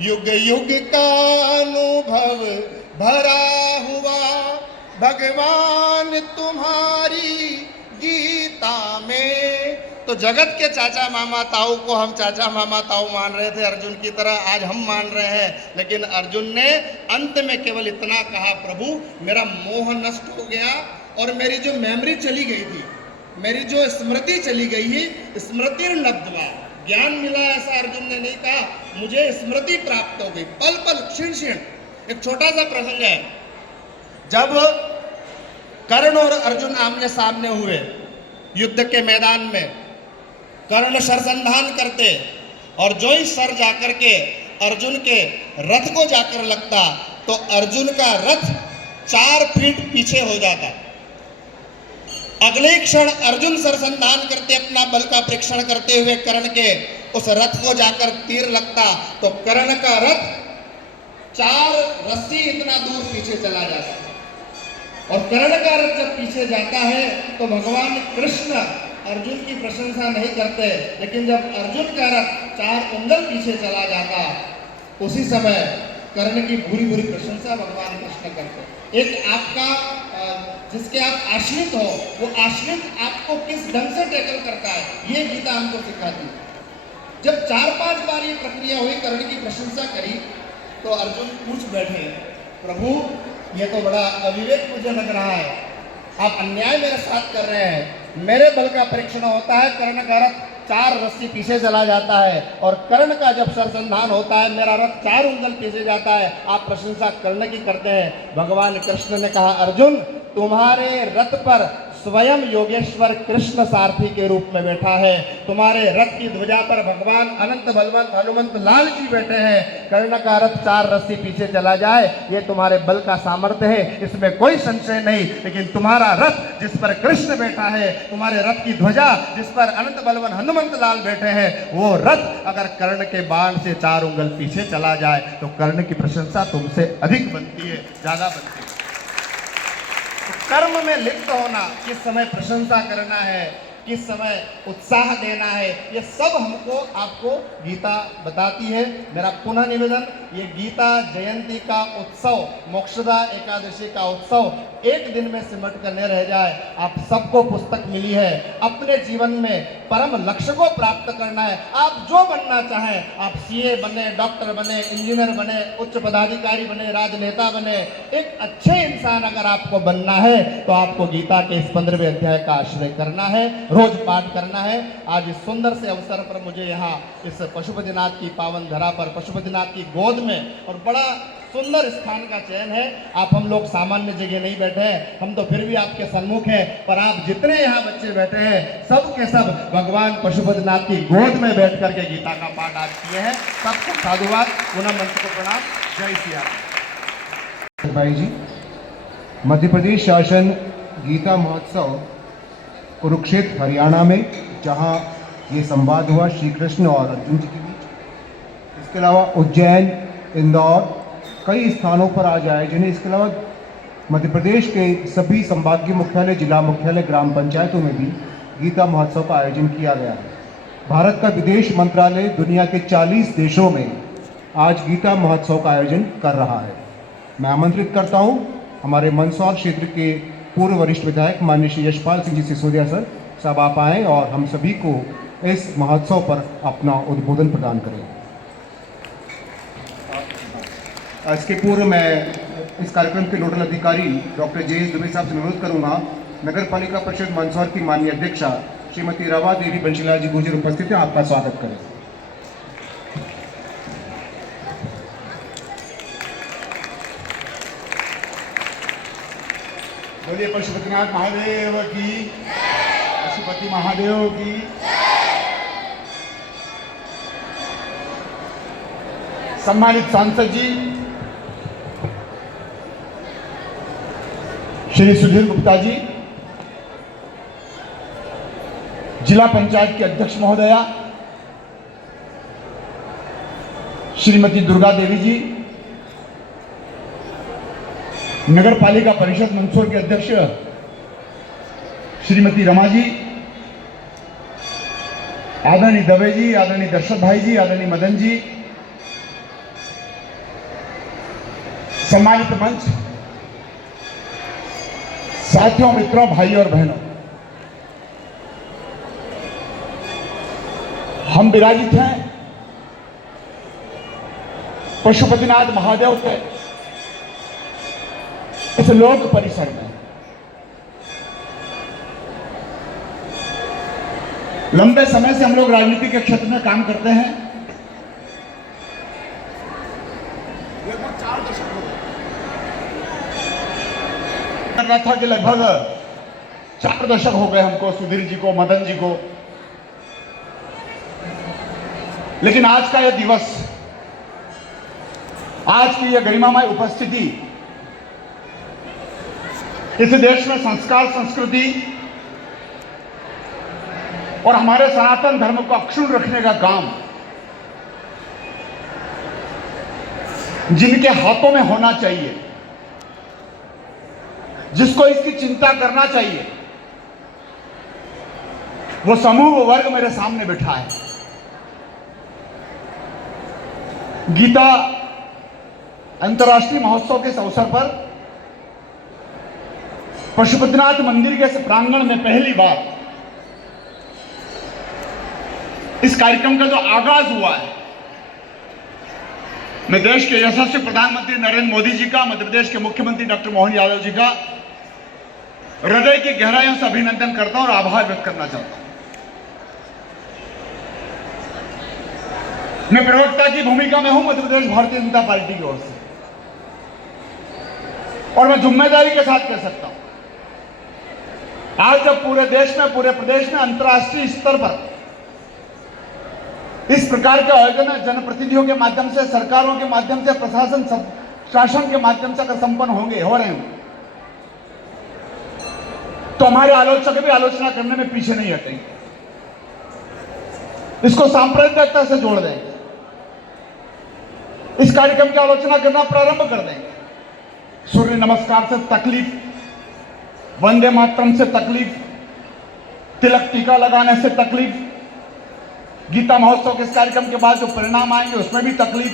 युग युग का अनुभव भरा हुआ भगवान तुम्हारी गीता में। तो जगत के चाचा मामा ताऊ को हम चाचा मामा ताऊ मान रहे थे अर्जुन की तरह, आज हम मान रहे हैं। लेकिन अर्जुन ने अंत में केवल इतना कहा, प्रभु मेरा मोह नष्ट हो गया और मेरी जो मेमोरी चली गई थी, मेरी जो स्मृति चली गई है, स्मृति लब्धवा, ज्ञान मिला, ऐसा अर्जुन ने नहीं कहा, मुझे स्मृति प्राप्त हो गई। पल पल क्षण क्षण। एक छोटा सा प्रसंग है, जब कर्ण और अर्जुन आमने सामने हुए युद्ध के मैदान में, कर्ण सरसंधान करते और जो ही सर जाकर के अर्जुन के रथ को जाकर लगता तो अर्जुन का रथ 4 फीट पीछे हो जाता। अगले क्षण अर्जुन सरसंधान करते, अपना बल का परीक्षण करते हुए कर्ण के उस रथ को जाकर तीर लगता तो कर्ण का रथ 4 रस्सी इतना दूर पीछे चला जाता। और कर्ण का रथ जब पीछे जाता है तो भगवान कृष्ण अर्जुन की प्रशंसा नहीं करते, लेकिन जब अर्जुन का रथ 4 उंगल पीछे चला जाता, उसी समय कर्ण की बुरी बुरी प्रशंसा भगवान कृष्ण करते। एक आपका जिसके आप आश्रित हो, वो आश्रित आपको किस ढंग से टैकल करता है, ये गीता हमको सिखाती है। जब 4-5 बार ये प्रक्रिया हुई, कर्ण की प्रशंसा करी, तो अर्जुन पूछ बैठे, प्रभु ये तो बड़ा अविवेक मुझे लग रहा है, आप अन्याय मेरे साथ कर रहे हैं। मेरे बल का परीक्षण होता है, कर्ण का रथ 4 रस्सी पीछे चला जाता है, और कर्ण का जब सरसंधान होता है मेरा रथ 4 उंगल पीछे जाता है, आप प्रशंसा कर्ण की करते हैं। भगवान कृष्ण ने कहा, अर्जुन तुम्हारे रथ पर स्वयं योगेश्वर कृष्ण सारथी के रूप में बैठा है, तुम्हारे रथ की ध्वजा पर भगवान अनंत बलवंत हनुमंत लाल जी बैठे हैं। कर्ण का रथ 4 रस्सी पीछे चला जाए, ये तुम्हारे बल का सामर्थ्य है, इसमें कोई संशय नहीं। लेकिन तुम्हारा रथ जिस पर कृष्ण बैठा है, तुम्हारे रथ की ध्वजा जिस पर अनंत बलवंत हनुमंत लाल बैठे हैं, वो रथ अगर कर्ण के बाण से 4 उंगल पीछे चला जाए तो कर्ण की प्रशंसा तुमसे अधिक बनती है, ज्यादा बनती है। कर्म में लिप्त होना, किस समय प्रशंसा करना है, किस समय उत्साह देना है, ये सब हमको आपको गीता बताती है। मेरा पुनः निवेदन, ये गीता जयंती का उत्सव, मोक्षदा एकादशी का उत्सव एक दिन में सिमट कर न रह जाए। आप सबको पुस्तक मिली है, अपने जीवन में परम लक्ष्य को प्राप्त करना है। आप जो बनना चाहें, आप सीए बने, डॉक्टर बने, इंजीनियर बने, उच्च पदाधिकारी बने, राजनेता बने, एक अच्छे इंसान अगर आपको बनना है तो आपको गीता के इस 15वें अध्याय का आश्रय करना है, रोज पाठ करना है। आज इस सुंदर से अवसर पर मुझे यहाँ इस पशुपतिनाथ की पावन धरा पर, पशुपतिनाथ की गोद में, और बड़ा सुंदर स्थान का चयन है। आप हम लोग सामान्य जगह नहीं बैठे हैं, हम तो फिर भी आपके सम्मुख हैं, पर आप जितने यहाँ बच्चे बैठे हैं सब के सब भगवान पशुपतिनाथ की गोद में बैठ करके गीता का पाठ आज किए हैं। सबको साधुवाद, पुनः मंच को प्रणाम। जय सिया राम। भाई जी, मध्य प्रदेश शासन गीता महोत्सव कुरुक्षेत्र हरियाणा में, जहाँ ये संवाद हुआ श्री कृष्ण और अर्जुन जी के बीच, इसके अलावा उज्जैन, इंदौर, कई स्थानों पर आज आयोजन है। इसके अलावा मध्य प्रदेश के सभी संभागीय मुख्यालय, जिला मुख्यालय, ग्राम पंचायतों में भी गीता महोत्सव का आयोजन किया गया है। भारत का विदेश मंत्रालय दुनिया के 40 देशों में आज गीता महोत्सव का आयोजन कर रहा है। मैं आमंत्रित करता हूं हमारे मंदसौर क्षेत्र के पूर्व वरिष्ठ विधायक माननीय श्री यशपाल सिंह जी सिसोदिया सर, सब आप आएँ और हम सभी को इस महोत्सव पर अपना उद्बोधन प्रदान करें। इसके पूर्व मैं इस कार्यक्रम के नोडल अधिकारी डॉक्टर जे.एस. दुबे साहब से अनुरोध करूंगा, नगर पालिका परिषद मंदसौर की माननीय अध्यक्षा श्रीमती रवा देवी बंशीलाल जी गुर्जर उपस्थित हैं, आपका स्वागत करें। बोलिए पशुपतिनाथ महादेव की, पशुपति महादेव की। सम्मानित सांसद जी, श्री सुधीर गुप्ता जी, जिला पंचायत के अध्यक्ष महोदया श्रीमती दुर्गा देवी जी, नगर पालिका परिषद मंदसौर के अध्यक्ष श्रीमती रमा जी, आदरणीय दवे जी, आदरणीय दर्शक भाई जी, आदरणीय मदन जी, सम्मानित मंच, साथियों, मित्रों, भाइयों और बहनों, हम विराजित हैं पशुपतिनाथ महादेव के इस लोक परिसर में। लंबे समय से हम लोग राजनीति के क्षेत्र में काम करते हैं। लगभग 4 दशक हो गए। कर रहा था कि लगभग 4 दशक हो गए हमको, सुधीर जी को, मदन जी को। लेकिन आज का यह दिवस, आज की यह गरिमामय उपस्थिति इस देश में संस्कार, संस्कृति और हमारे सनातन धर्म को अक्षुण्ण रखने का काम जिनके हाथों में होना चाहिए, जिसको इसकी चिंता करना चाहिए, वो समूह, वो वर्ग मेरे सामने बैठा है। गीता अंतर्राष्ट्रीय महोत्सव के इस अवसर पर पशुपतिनाथ मंदिर के इस प्रांगण में पहली बार इस कार्यक्रम का जो आगाज हुआ है, मैं देश के यशस्वी प्रधानमंत्री नरेंद्र मोदी जी का, मध्य प्रदेश के मुख्यमंत्री डॉक्टर मोहन यादव जी का हृदय की गहराइयों से अभिनंदन करता हूं और आभार व्यक्त करना चाहता हूं। मैं प्रवक्ता की भूमिका में हूं मध्य प्रदेश भारतीय जनता पार्टी की ओर से, और मैं जिम्मेदारी के साथ कह सकता हूं, आज जब पूरे देश में, पूरे प्रदेश में अंतर्राष्ट्रीय स्तर पर इस प्रकार के आयोजन जनप्रतिनिधियों के माध्यम से, सरकारों के माध्यम से, प्रशासन शासन के माध्यम से अगर संपन्न हो रहे हैं, तो हमारे आलोचक भी आलोचना करने में पीछे नहीं हटेंगे। इसको सांप्रदायिकता से जोड़ देंगे, इस कार्यक्रम की आलोचना करना प्रारंभ कर देंगे। सूर्य नमस्कार से तकलीफ, वंदे मातरम से तकलीफ, तिलक टीका लगाने से तकलीफ, गीता महोत्सव के इस कार्यक्रम के बाद जो परिणाम आएंगे उसमें भी तकलीफ।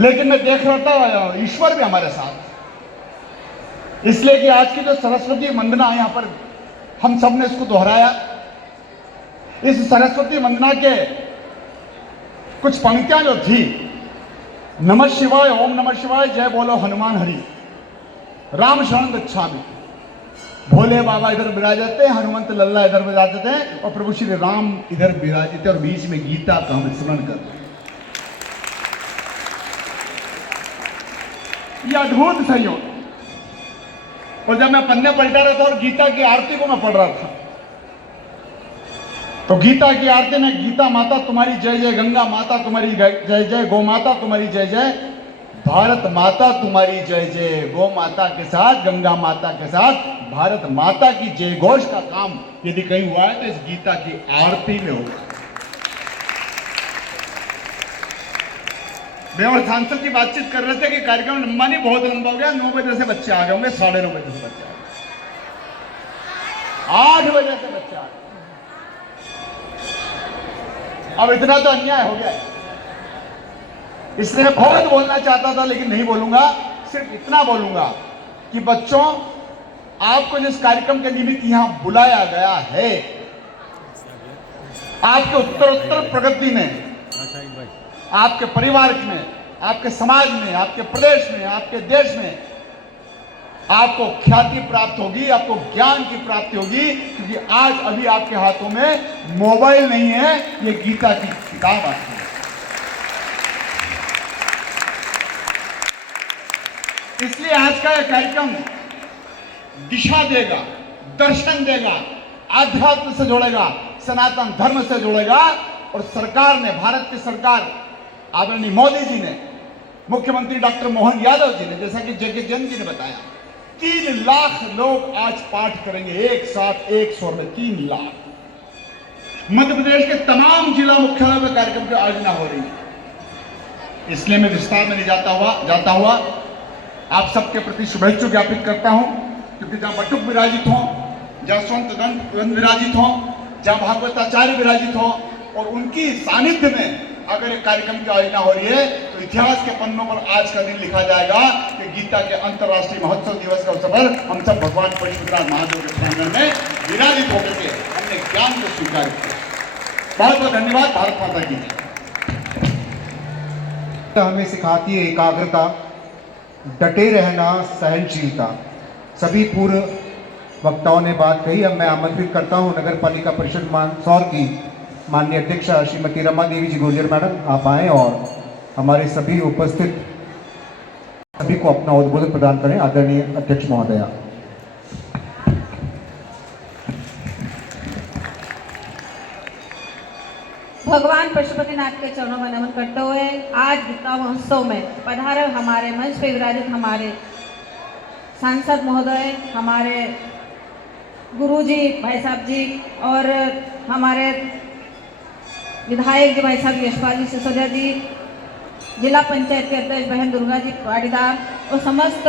लेकिन मैं देख रहा था ईश्वर भी हमारे साथ, इसलिए कि आज की जो सरस्वती वंदना यहां पर हम सब ने इसको दोहराया। इस सरस्वती वंदना के कुछ पंक्तियां जो थी, नमः शिवाय, ओम नमः शिवाय, जय बोलो हनुमान हरि, राम शरण गच्छामि, भोले बाबा इधर विराजते हैं, हनुमंत लल्ला इधर विराजते हैं और प्रभु श्री राम इधर विराजित, और बीच में गीता का हम स्मरण कर रहे हैं। यह अद्भुत संयोग। और जब मैं पन्ने पलटा रहा था और गीता की आरती को मैं पढ़ रहा था, तो गीता की आरती में गीता माता तुम्हारी जय जय, गंगा माता तुम्हारी जय जय, गौ माता तुम्हारी जय जय, भारत माता तुम्हारी जय जय, गौ माता के साथ, गंगा माता के साथ भारत माता की जय घोष का काम यदि कहीं हुआ है तो इस गीता की आरती में होगा। मैं और सांसद की बातचीत कर रहे थे कि कार्यक्रम लंबा नहीं, बहुत लंबा हो गया, 9 बजे से बच्चे आ गए होंगे, 9:30 बजे से बच्चे आ गए, 8 बजे से बच्चे आ गए। अब इतना तो अन्याय हो गया है, इसलिए बहुत बोलना चाहता था लेकिन नहीं बोलूंगा। सिर्फ इतना बोलूंगा कि बच्चों, आपको जिस कार्यक्रम के निमित्त यहां बुलाया गया है, आपके उत्तरोत्तर प्रगति में, आपके परिवार में, आपके समाज में, आपके प्रदेश में, आपके देश में आपको ख्याति प्राप्त होगी, आपको ज्ञान की प्राप्ति होगी, क्योंकि आज अभी आपके हाथों में मोबाइल नहीं है, ये गीता की किताब आती है। इसलिए आज का यह कार्यक्रम दिशा देगा, दर्शन देगा, आध्यात्म से जोड़ेगा, सनातन धर्म से जोड़ेगा। और सरकार ने, भारत की सरकार, आदरणीय मोदी जी ने, मुख्यमंत्री डॉक्टर मोहन यादव जी ने, जैसा कि जेके जैन जी ने बताया, 3 लाख लोग आज पाठ करेंगे एक साथ, एक स्वर में 3 लाख। मध्य प्रदेश के तमाम जिला मुख्यालयों में कार्यक्रम की आयोजना हो रही है। इसलिए मैं विस्तार में नहीं जाता हुआ आप सबके प्रति शुभेच्छा ज्ञापित करता हूं, क्योंकि जहां बटुक विराजित हो, जहां संत गण विराजित हो, जहां भागवताचार्य विराजित हो, और उनकी सानिध्य में अगर एक कार्यक्रम की आयोजना हो रही है तो इतिहास के पन्नों पर आज का दिन लिखा जाएगा कि गीता के अंतर्राष्ट्रीय महोत्सव दिवस के अवसर पर हम सब भगवान पशुपतिनाथ महादेव के प्रांगण में विराजित होकर के हमने ज्ञान को स्वीकार किया। बहुत बहुत धन्यवाद। भारत माता की जय। हमें सिखाती है एकाग्रता, डटे रहना, सहनशीलता। सभी पूर्व वक्ताओं ने बात कही। अब मैं आमंत्रित करता हूं नगर पालिका परिषद मानसौर की माननीय अध्यक्षा श्रीमती रमा देवी जी गुर्जर मैडम, आप आएँ और हमारे सभी उपस्थित सभी को अपना उद्बोधन प्रदान करें। आदरणीय अध्यक्ष महोदया। भगवान पशुपतिनाथ के चरणों में नमन करते हुए आज गीता महोत्सव में पधारे हमारे मंच पे विराजित हमारे सांसद महोदय, हमारे गुरुजी भाई साहब जी और हमारे विधायक जी भाई साहब यशपाल जी सिसोदिया जी, जिला पंचायत के अध्यक्ष बहन दुर्गा जी पाटीदार और समस्त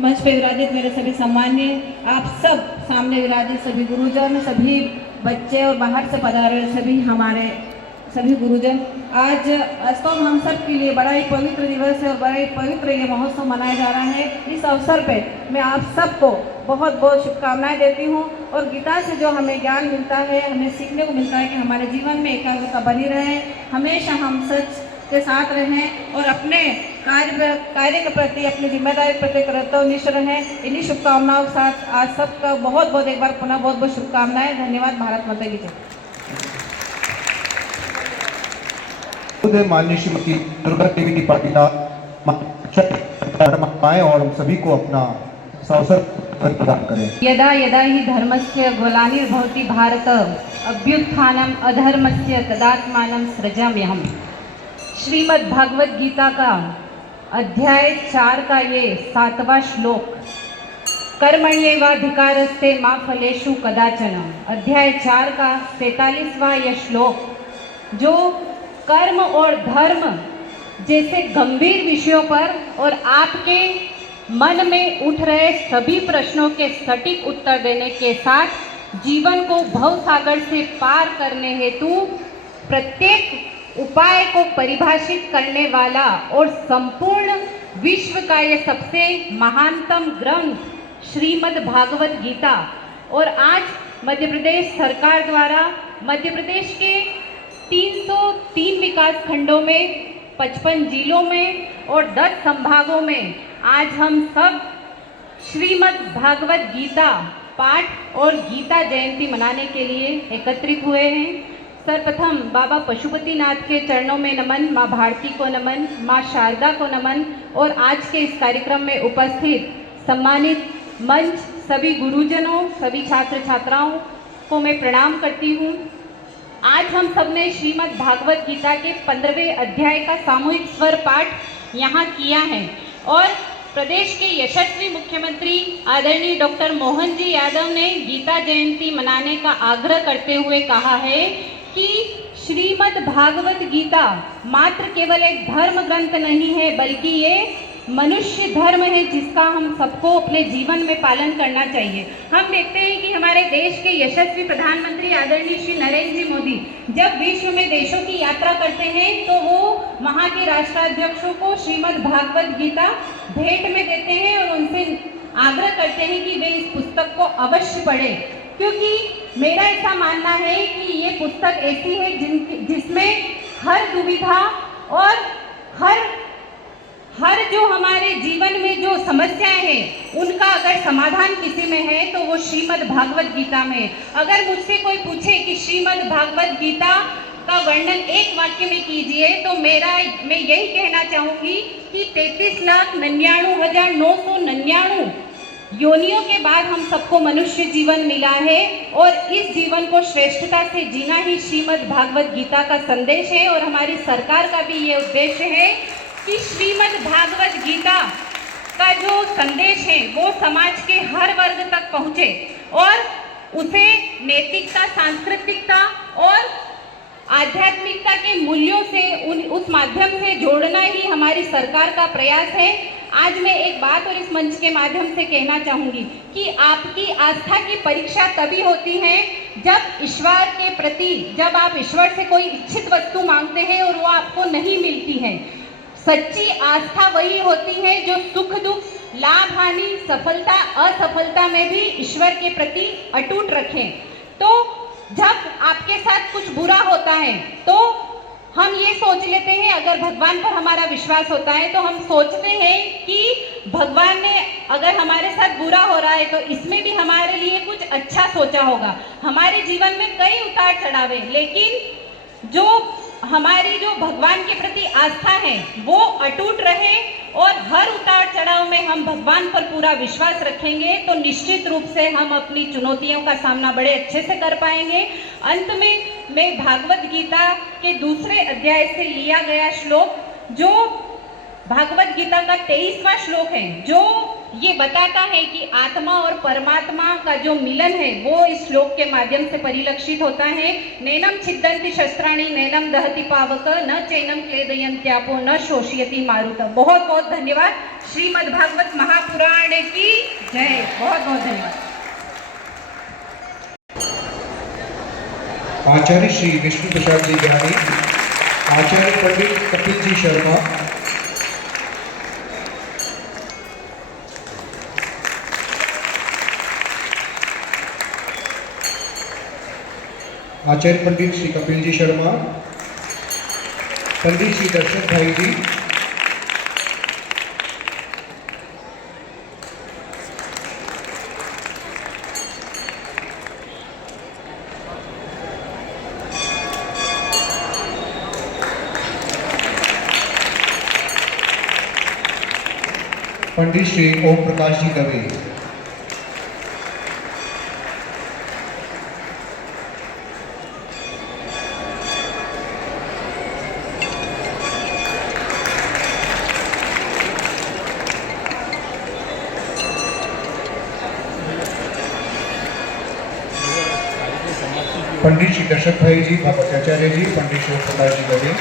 मंच पे विराजित मेरे सभी सम्माननीय, आप सब सामने विराजित सभी गुरुजन, सभी बच्चे और बाहर से पधारे सभी हमारे सभी गुरुजन, आज वास्तव में हम सब के लिए बड़ा ही पवित्र दिवस है और बड़ा ही पवित्र ये महोत्सव मनाया जा रहा है। इस अवसर पे मैं आप सबको बहुत बहुत शुभकामनाएं देती हूँ और गीता से जो हमें ज्ञान मिलता है, हमें सीखने को मिलता है कि हमारे जीवन में एकाग्रता बनी रहे, हमेशा हम सच के साथ रहें और अपने कार्य के प्रति, अपनी जिम्मेदारी के प्रति कर्तव्यनिष्ठ रहें। इन्हीं शुभकामनाओं के साथ आज सबका बहुत बहुत एक बार पुनः बहुत बहुत शुभकामनाएं। धन्यवाद। भारत माता की जय। माननीय श्रीमती दुर्गा देवी जी पाटीदार आए और हम सभी को अपना अवसर प्रदान करें। यदा यदा हि धर्मस्य ग्लानिर्भवति भारत अभ्युत्थानम् अधर्मस्य तदात्मानं सृजाम्यहम्। श्रीमद् भागवत गीता का अध्याय 4 का ये 7वां श्लोक, कर्मण्येवाधिकारस्ते मा फलेषु कदाचन, अध्याय 4 का 43वां यह श्लोक जो कर्म और धर्म जैसे गंभीर विषयों पर और आपके मन में उठ रहे सभी प्रश्नों के सटीक उत्तर देने के साथ जीवन को भवसागर से पार करने हेतु प्रत्येक उपाय को परिभाषित करने वाला और संपूर्ण विश्व का ये सबसे महानतम ग्रंथ श्रीमद् भागवत गीता। और आज मध्य प्रदेश सरकार द्वारा मध्य प्रदेश के 303 विकास खंडों में 55 जिलों में और 10 संभागों में आज हम सब श्रीमद् भागवत गीता पाठ और गीता जयंती मनाने के लिए एकत्रित हुए हैं। सर्वप्रथम बाबा पशुपतिनाथ के चरणों में नमन, माँ भारती को नमन, माँ शारदा को नमन और आज के इस कार्यक्रम में उपस्थित सम्मानित मंच सभी गुरुजनों, सभी छात्र छात्राओं को मैं प्रणाम करती हूँ। आज हम सब ने श्रीमद् भागवत गीता के 15वें अध्याय का सामूहिक स्वर पाठ यहाँ किया है और प्रदेश के यशस्वी मुख्यमंत्री आदरणीय डॉक्टर मोहन जी यादव ने गीता जयंती मनाने का आग्रह करते हुए कहा है कि श्रीमद् भागवत गीता मात्र केवल एक धर्म ग्रंथ नहीं है, बल्कि ये मनुष्य धर्म है जिसका हम सबको अपने जीवन में पालन करना चाहिए। हम देखते हैं कि हमारे देश के यशस्वी प्रधानमंत्री आदरणीय श्री नरेंद्र जी मोदी जब विश्व में देशों की यात्रा करते हैं तो वो वहाँ के राष्ट्राध्यक्षों को श्रीमद् भागवत गीता भेंट में देते हैं और उनसे आग्रह करते हैं कि वे इस पुस्तक को अवश्य पढ़ें, क्योंकि मेरा ऐसा मानना है कि ये पुस्तक ऐसी है जिसमें हर दुविधा और हर जो हमारे जीवन में जो समस्याएं हैं उनका अगर समाधान किसी में है तो वो श्रीमद् भागवत गीता में। अगर मुझसे कोई पूछे कि श्रीमद् भागवत गीता का वर्णन एक वाक्य में कीजिए तो मैं यही कहना चाहूँगी कि 33,99,999 योनियों के बाद हम सबको मनुष्य जीवन मिला है और इस जीवन को श्रेष्ठता से जीना ही श्रीमद् भागवत गीता का संदेश है। और हमारी सरकार का भी ये उद्देश्य है कि श्रीमद् भागवत गीता का जो संदेश है वो समाज के हर वर्ग तक पहुंचे और उसे नैतिकता, सांस्कृतिकता और आध्यात्मिकता के मूल्यों से उस माध्यम से जोड़ना ही हमारी सरकार का प्रयास है। आज मैं एक बात और इस मंच के माध्यम से कहना चाहूंगी कि आपकी आस्था की परीक्षा तभी होती है जब ईश्वर के प्रति, जब आप ईश्वर से कोई इच्छित वस्तु मांगते हैं और वो आपको नहीं मिलती है। सच्ची आस्था वही होती है जो सुख दुख, लाभ हानि, सफलता असफलता में भी ईश्वर के प्रति अटूट रखें। तो जब आपके साथ कुछ बुरा होता है तो हम ये सोच लेते हैं, अगर भगवान पर हमारा विश्वास होता है तो हम सोचते हैं कि भगवान ने अगर हमारे साथ बुरा हो रहा है तो इसमें भी हमारे लिए कुछ अच्छा सोचा होगा। हमारे जीवन में कई उतार चढ़ाव है, लेकिन जो हमारी जो भगवान के प्रति आस्था है वो अटूट रहे और हर उतार चढ़ाव में हम भगवान पर पूरा विश्वास रखेंगे तो निश्चित रूप से हम अपनी चुनौतियों का सामना बड़े अच्छे से कर पाएंगे। अंत में मैं भागवत गीता के दूसरे अध्याय से लिया गया श्लोक, जो भागवत गीता का 23वां श्लोक है, जो ये बताता है कि आत्मा और परमात्मा का जो मिलन है वो इस श्लोक के माध्यम से परिलक्षित होता है। नैनम छिद्दन्ति शस्त्राणि नैनम दहति पावक न चैनम क्लेदयन्त्यापो न शोषयति मारुत। बहुत बहुत धन्यवाद। श्रीमद् भागवत महापुराण की जय। बहुत बहुत धन्यवाद। आचार्य श्री विष्णु प्रसाद जी ज्ञानी, आचार्य पंडित कपिल जी शर्मा, आचार्य पंडित श्री कपिल जी शर्मा, पंडित श्री दर्शक भाई जी, पंडित श्री ओम प्रकाश जी दवे, पंडित श्री दर्शक भाई जी, भागवताचार्य जी, पंडित श्री ओम प्रकाश जी दवे,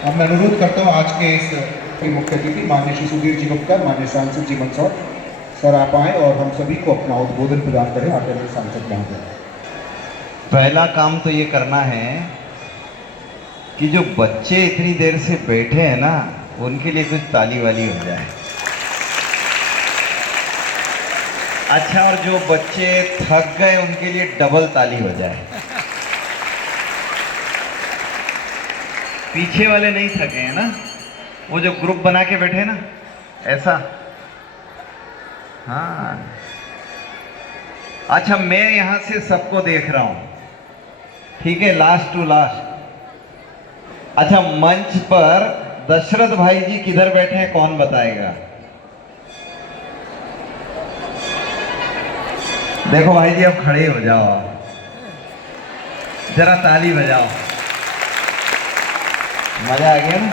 अब मैं अनुरोध करता हूँ आज के इस मुख्य अतिथि माननीय श्री सुधीर जी गुप्ता, माननीय सांसद जी मंदसौर सर, आप आए और हम सभी को अपना उद्बोधन प्रदान करें। आदरणीय सांसद महोदय। पहला काम तो ये करना है कि जो बच्चे इतनी देर से बैठे हैं ना, उनके लिए कुछ ताली वाली हो जाए। अच्छा, और जो बच्चे थक गए उनके लिए डबल ताली हो जाए। पीछे वाले नहीं थके हैं ना, वो जो ग्रुप बना के बैठे हैं ना, ऐसा। हाँ, अच्छा, मैं यहां से सबको देख रहा हूं, ठीक है, लास्ट टू लास्ट। अच्छा, मंच पर दशरथ भाई जी किधर बैठे हैं, कौन बताएगा? देखो भाई जी, अब खड़े हो जाओ, जरा ताली बजाओ। मजा आ गया ना?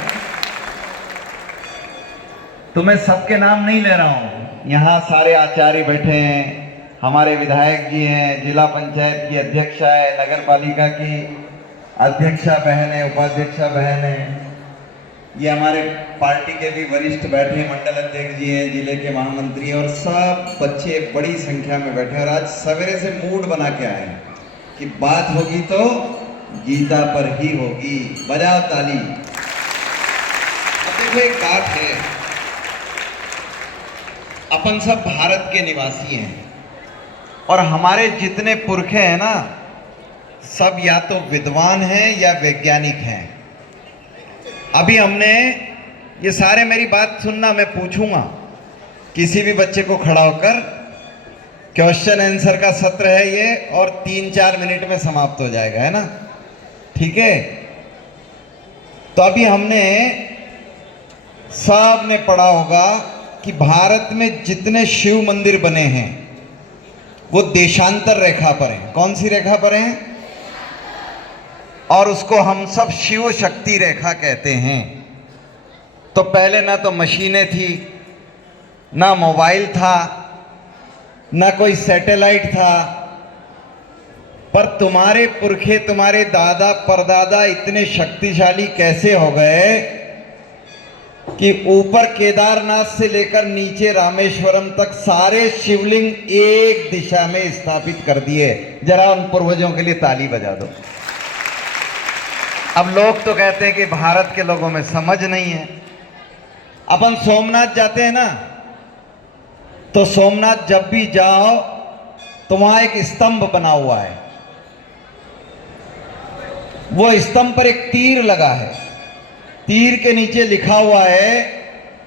तो मैं सबके नाम नहीं ले रहा हूं, यहाँ सारे आचार्य बैठे हैं, हमारे विधायक जी हैं, जिला पंचायत की अध्यक्षा है, नगर पालिका की अध्यक्षा बहन है, उपाध्यक्षा बहन है, ये हमारे पार्टी के भी वरिष्ठ बैठे हैं, मंडल अध्यक्ष जी हैं, जिले के महामंत्री, और सब बच्चे बड़ी संख्या में बैठे हैं। और आज सवेरे से मूड बना के आए हैं कि बात होगी तो गीता पर ही होगी। बजाओ ताली। अब देखो, एक बात है, अपन सब भारत के निवासी हैं और हमारे जितने पुरखे हैं ना, सब या तो विद्वान हैं या वैज्ञानिक हैं। अभी हमने ये सारे, मेरी बात सुनना, मैं पूछूंगा किसी भी बच्चे को खड़ा होकर, क्वेश्चन आंसर का सत्र है ये, और 3-4 मिनट में समाप्त हो जाएगा, है ना? ठीक है। तो अभी हमने सब ने पढ़ा होगा कि भारत में जितने शिव मंदिर बने हैं वो देशांतर रेखा पर हैं। कौन सी रेखा पर हैं? और उसको हम सब शिव शक्ति रेखा कहते हैं। तो पहले ना तो मशीनें थी, ना मोबाइल था, ना कोई सैटेलाइट था, पर तुम्हारे पुरखे, तुम्हारे दादा परदादा इतने शक्तिशाली कैसे हो गए कि ऊपर केदारनाथ से लेकर नीचे रामेश्वरम तक सारे शिवलिंग एक दिशा में स्थापित कर दिए। जरा उन पूर्वजों के लिए ताली बजा दो। अब लोग तो कहते हैं कि भारत के लोगों में समझ नहीं है। अपन सोमनाथ जाते हैं ना, तो सोमनाथ जब भी जाओ तो वहां एक स्तंभ बना हुआ है। वो स्तंभ पर एक तीर लगा है। तीर के नीचे लिखा हुआ है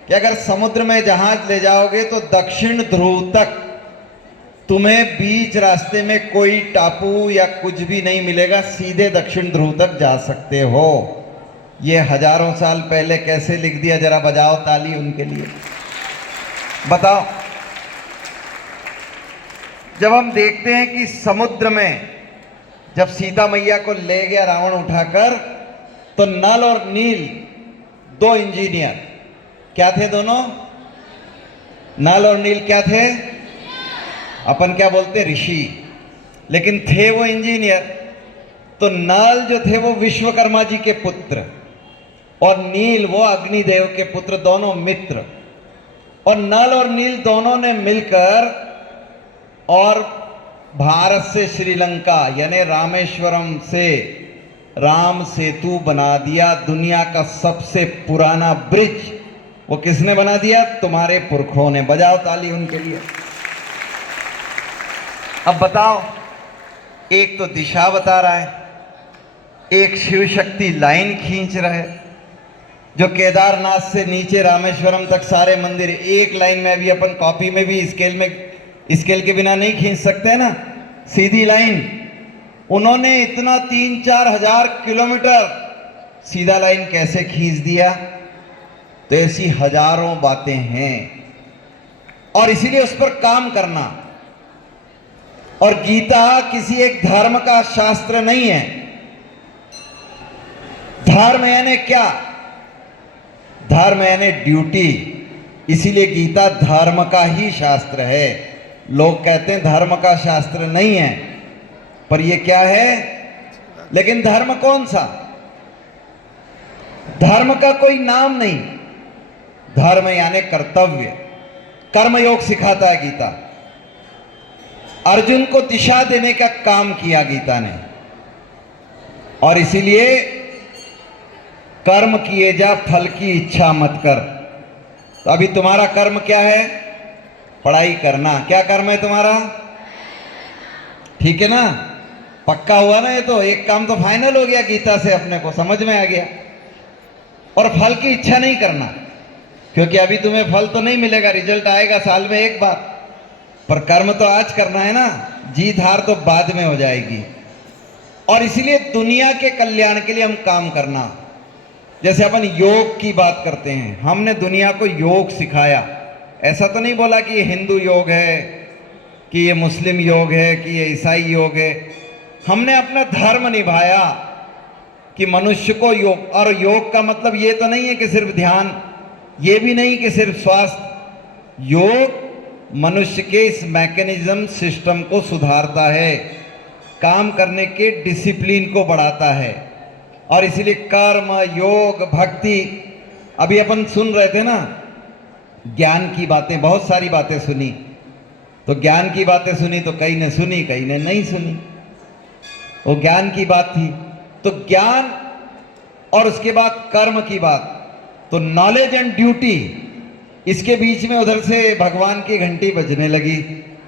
कि अगर समुद्र में जहाज ले जाओगे तो दक्षिण ध्रुव तक तुम्हें बीच रास्ते में कोई टापू या कुछ भी नहीं मिलेगा, सीधे दक्षिण ध्रुव तक जा सकते हो। ये हजारों साल पहले कैसे लिख दिया? जरा बजाओ ताली उनके लिए। बताओ, जब हम देखते हैं कि समुद्र में जब सीता मैया को ले गया रावण उठाकर, तो नल और नील दो इंजीनियर क्या थे? दोनों नल और नील क्या थे? अपन क्या बोलते? ऋषि। लेकिन थे वो इंजीनियर। तो नल जो थे वो विश्वकर्मा जी के पुत्र, और नील वो अग्निदेव के पुत्र, दोनों मित्र। और नल और नील दोनों ने मिलकर और भारत से श्रीलंका यानी रामेश्वरम से राम सेतु बना दिया। दुनिया का सबसे पुराना ब्रिज वो किसने बना दिया? तुम्हारे पुरखों ने। बजाओ ताली उनके लिए। अब बताओ, एक तो दिशा बता रहा है, एक शिव शक्ति लाइन खींच रहा है, जो केदारनाथ से नीचे रामेश्वरम तक सारे मंदिर एक लाइन में। अभी अपन कॉपी में भी स्केल के बिना नहीं खींच सकते ना, सीधी लाइन। उन्होंने इतना 3-4 हजार किलोमीटर सीधा लाइन कैसे खींच दिया? तो ऐसी हजारों बातें हैं, और इसीलिए उस पर काम करना। और गीता किसी एक धर्म का शास्त्र नहीं है। धर्म यानी क्या? धर्म यानी ड्यूटी। इसीलिए गीता धर्म का ही शास्त्र है। लोग कहते हैं धर्म का शास्त्र नहीं है, पर ये क्या है? लेकिन धर्म कौन सा? धर्म का कोई नाम नहीं। धर्म यानी कर्तव्य। कर्मयोग सिखाता है गीता। अर्जुन को दिशा देने का काम किया गीता ने। और इसीलिए कर्म किए जा, फल की इच्छा मत कर। तो अभी तुम्हारा कर्म क्या है? पढ़ाई करना। क्या कर्म है तुम्हारा? ठीक है ना? पक्का हुआ ना? ये तो एक काम तो फाइनल हो गया गीता से, अपने को समझ में आ गया। और फल की इच्छा नहीं करना, क्योंकि अभी तुम्हें फल तो नहीं मिलेगा, रिजल्ट आएगा साल में एक बार। पर कर्म तो आज करना है ना, जीत हार तो बाद में हो जाएगी। और इसीलिए दुनिया के कल्याण के लिए हम काम करना। जैसे अपन योग की बात करते हैं, हमने दुनिया को योग सिखाया। ऐसा तो नहीं बोला कि ये हिंदू योग है, कि ये मुस्लिम योग है, कि ये ईसाई योग है। हमने अपना धर्म निभाया कि मनुष्य को योग। और योग का मतलब ये तो नहीं है कि सिर्फ ध्यान, ये भी नहीं कि सिर्फ स्वास्थ्य। योग मनुष्य के इस मैकेनिज्म सिस्टम को सुधारता है, काम करने के डिसिप्लिन को बढ़ाता है। और इसीलिए कर्म, योग, भक्ति। अभी अपन सुन रहे थे ना ज्ञान की बातें, बहुत सारी बातें सुनी। तो ज्ञान की बातें सुनी तो कई ने सुनी, कई ने नहीं सुनी। वो ज्ञान की बात थी। तो ज्ञान और उसके बाद कर्म की बात। तो नॉलेज एंड ड्यूटी, इसके बीच में उधर से भगवान की घंटी बजने लगी,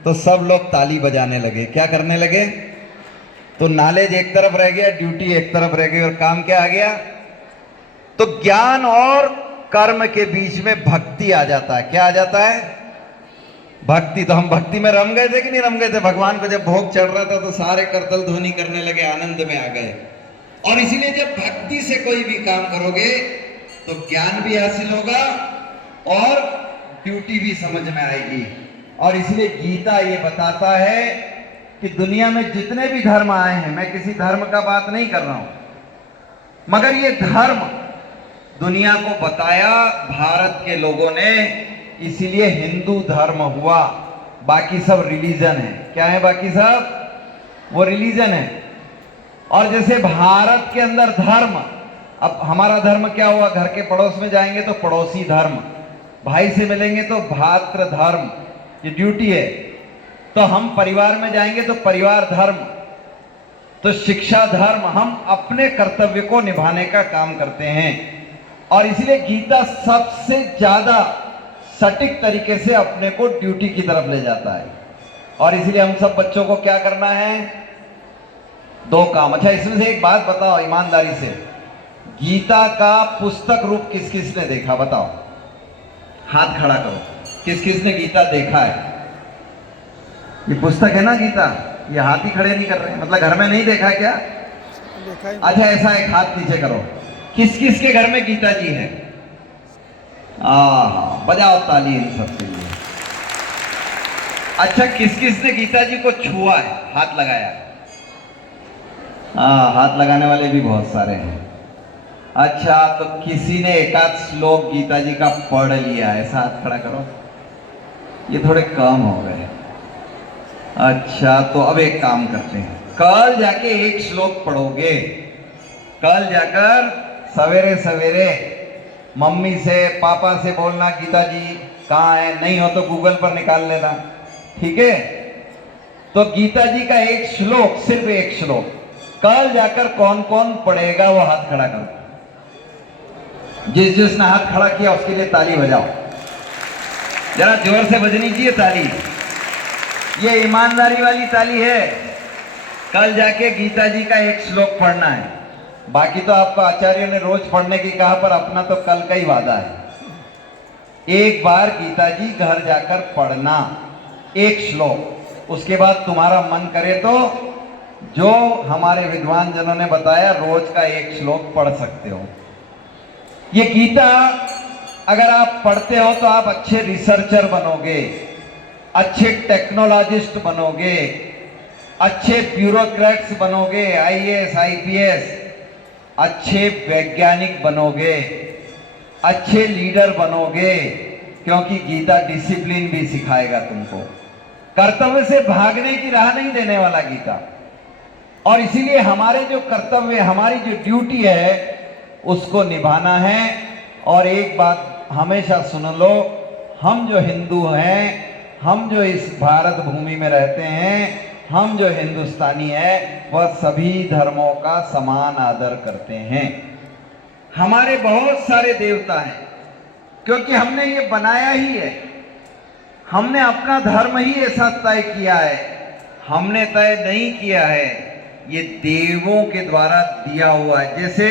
तो सब लोग ताली बजाने लगे। क्या करने लगे? तो नॉलेज एक तरफ रह गया, ड्यूटी एक तरफ रह गई, और काम क्या आ गया? तो ज्ञान और कर्म के बीच में भक्ति आ जाता है। क्या आ जाता है? भक्ति। तो हम भक्ति में रम गए थे कि नहीं रम गए थे? भगवान को जब भोग चढ़ रहा था तो सारे करतल ध्वनि करने लगे, आनंद में आ गए। और इसीलिए जब भक्ति से कोई भी काम करोगे तो ज्ञान भी हासिल होगा और ड्यूटी भी समझ में आएगी। और इसलिए गीता ये बताता है कि दुनिया में जितने भी धर्म आए हैं, मैं किसी धर्म का बात नहीं कर रहा हूं, मगर ये धर्म दुनिया को बताया भारत के लोगों ने, इसीलिए हिंदू धर्म हुआ। बाकी सब रिलीजन है। क्या है बाकी सब? वो रिलीजन है। और जैसे भारत के अंदर धर्म, अब हमारा धर्म क्या हुआ? घर के पड़ोस में जाएंगे तो पड़ोसी धर्म, भाई से मिलेंगे तो भातृ धर्म, ये ड्यूटी है। तो हम परिवार में जाएंगे तो परिवार धर्म, तो शिक्षा धर्म, हम अपने कर्तव्य को निभाने का काम करते हैं। और इसलिए गीता सबसे ज्यादा सटीक तरीके से अपने को ड्यूटी की तरफ ले जाता है। और इसलिए हम सब बच्चों को क्या करना है? 2 काम। अच्छा, इसमें से एक बात बताओ ईमानदारी से, गीता का पुस्तक रूप किस किस ने देखा? बताओ, हाथ खड़ा करो। किस किस ने गीता देखा है? ये पुस्तक है ना गीता, ये हाथ ही खड़े नहीं कर रहे, मतलब घर में नहीं देखा क्या? अच्छा, ऐसा एक हाथ नीचे करो। किस किस के घर में गीता जी है? बजाओ ताली इन सबके लिए। अच्छा, किस किस ने गीता जी को छुआ है? हाथ लगाया। हाथ लगाने वाले भी बहुत सारे हैं। अच्छा, तो किसी ने एकाध श्लोक गीता जी का पढ़ लिया? ऐसा हाथ खड़ा करो। ये थोड़े कम हो गए। अच्छा, तो अब एक काम करते हैं, कल जाके एक श्लोक पढ़ोगे। कल जाकर सवेरे सवेरे मम्मी से पापा से बोलना गीता जी कहाँ है, नहीं हो तो गूगल पर निकाल लेना, ठीक है? तो गीता जी का एक श्लोक, सिर्फ एक श्लोक, कल जाकर कौन कौन पढ़ेगा वो हाथ खड़ा करो। जिसने हाथ खड़ा किया उसके लिए ताली बजाओ, जरा जोर से बजनी चाहिए ताली। ये ईमानदारी वाली ताली है। कल जाके गीता जी का एक श्लोक पढ़ना है। बाकी तो आपको आचार्य ने रोज पढ़ने की कहा, पर अपना तो कल का ही वादा है। एक बार गीता जी घर जाकर पढ़ना, एक श्लोक। उसके बाद तुम्हारा मन करे तो जो हमारे विद्वान जनों ने बताया, रोज का एक श्लोक पढ़ सकते हो। ये गीता अगर आप पढ़ते हो तो आप अच्छे रिसर्चर बनोगे, अच्छे टेक्नोलॉजिस्ट बनोगे, अच्छे ब्यूरोक्रेट्स बनोगे, IAS IPS, अच्छे वैज्ञानिक बनोगे, अच्छे लीडर बनोगे, क्योंकि गीता डिसिप्लिन भी सिखाएगा तुमको। कर्तव्य से भागने की राह नहीं देने वाला गीता। और इसीलिए हमारे जो कर्तव्य, हमारी जो ड्यूटी है, उसको निभाना है। और एक बात हमेशा सुन लो, हम जो हिंदू हैं, हम जो इस भारत भूमि में रहते हैं, हम जो हिंदुस्तानी है, वह सभी धर्मों का समान आदर करते हैं। हमारे बहुत सारे देवता हैं, क्योंकि हमने ये बनाया ही है। हमने अपना धर्म ही ऐसा तय किया है। हमने तय नहीं किया है, ये देवों के द्वारा दिया हुआ है। जैसे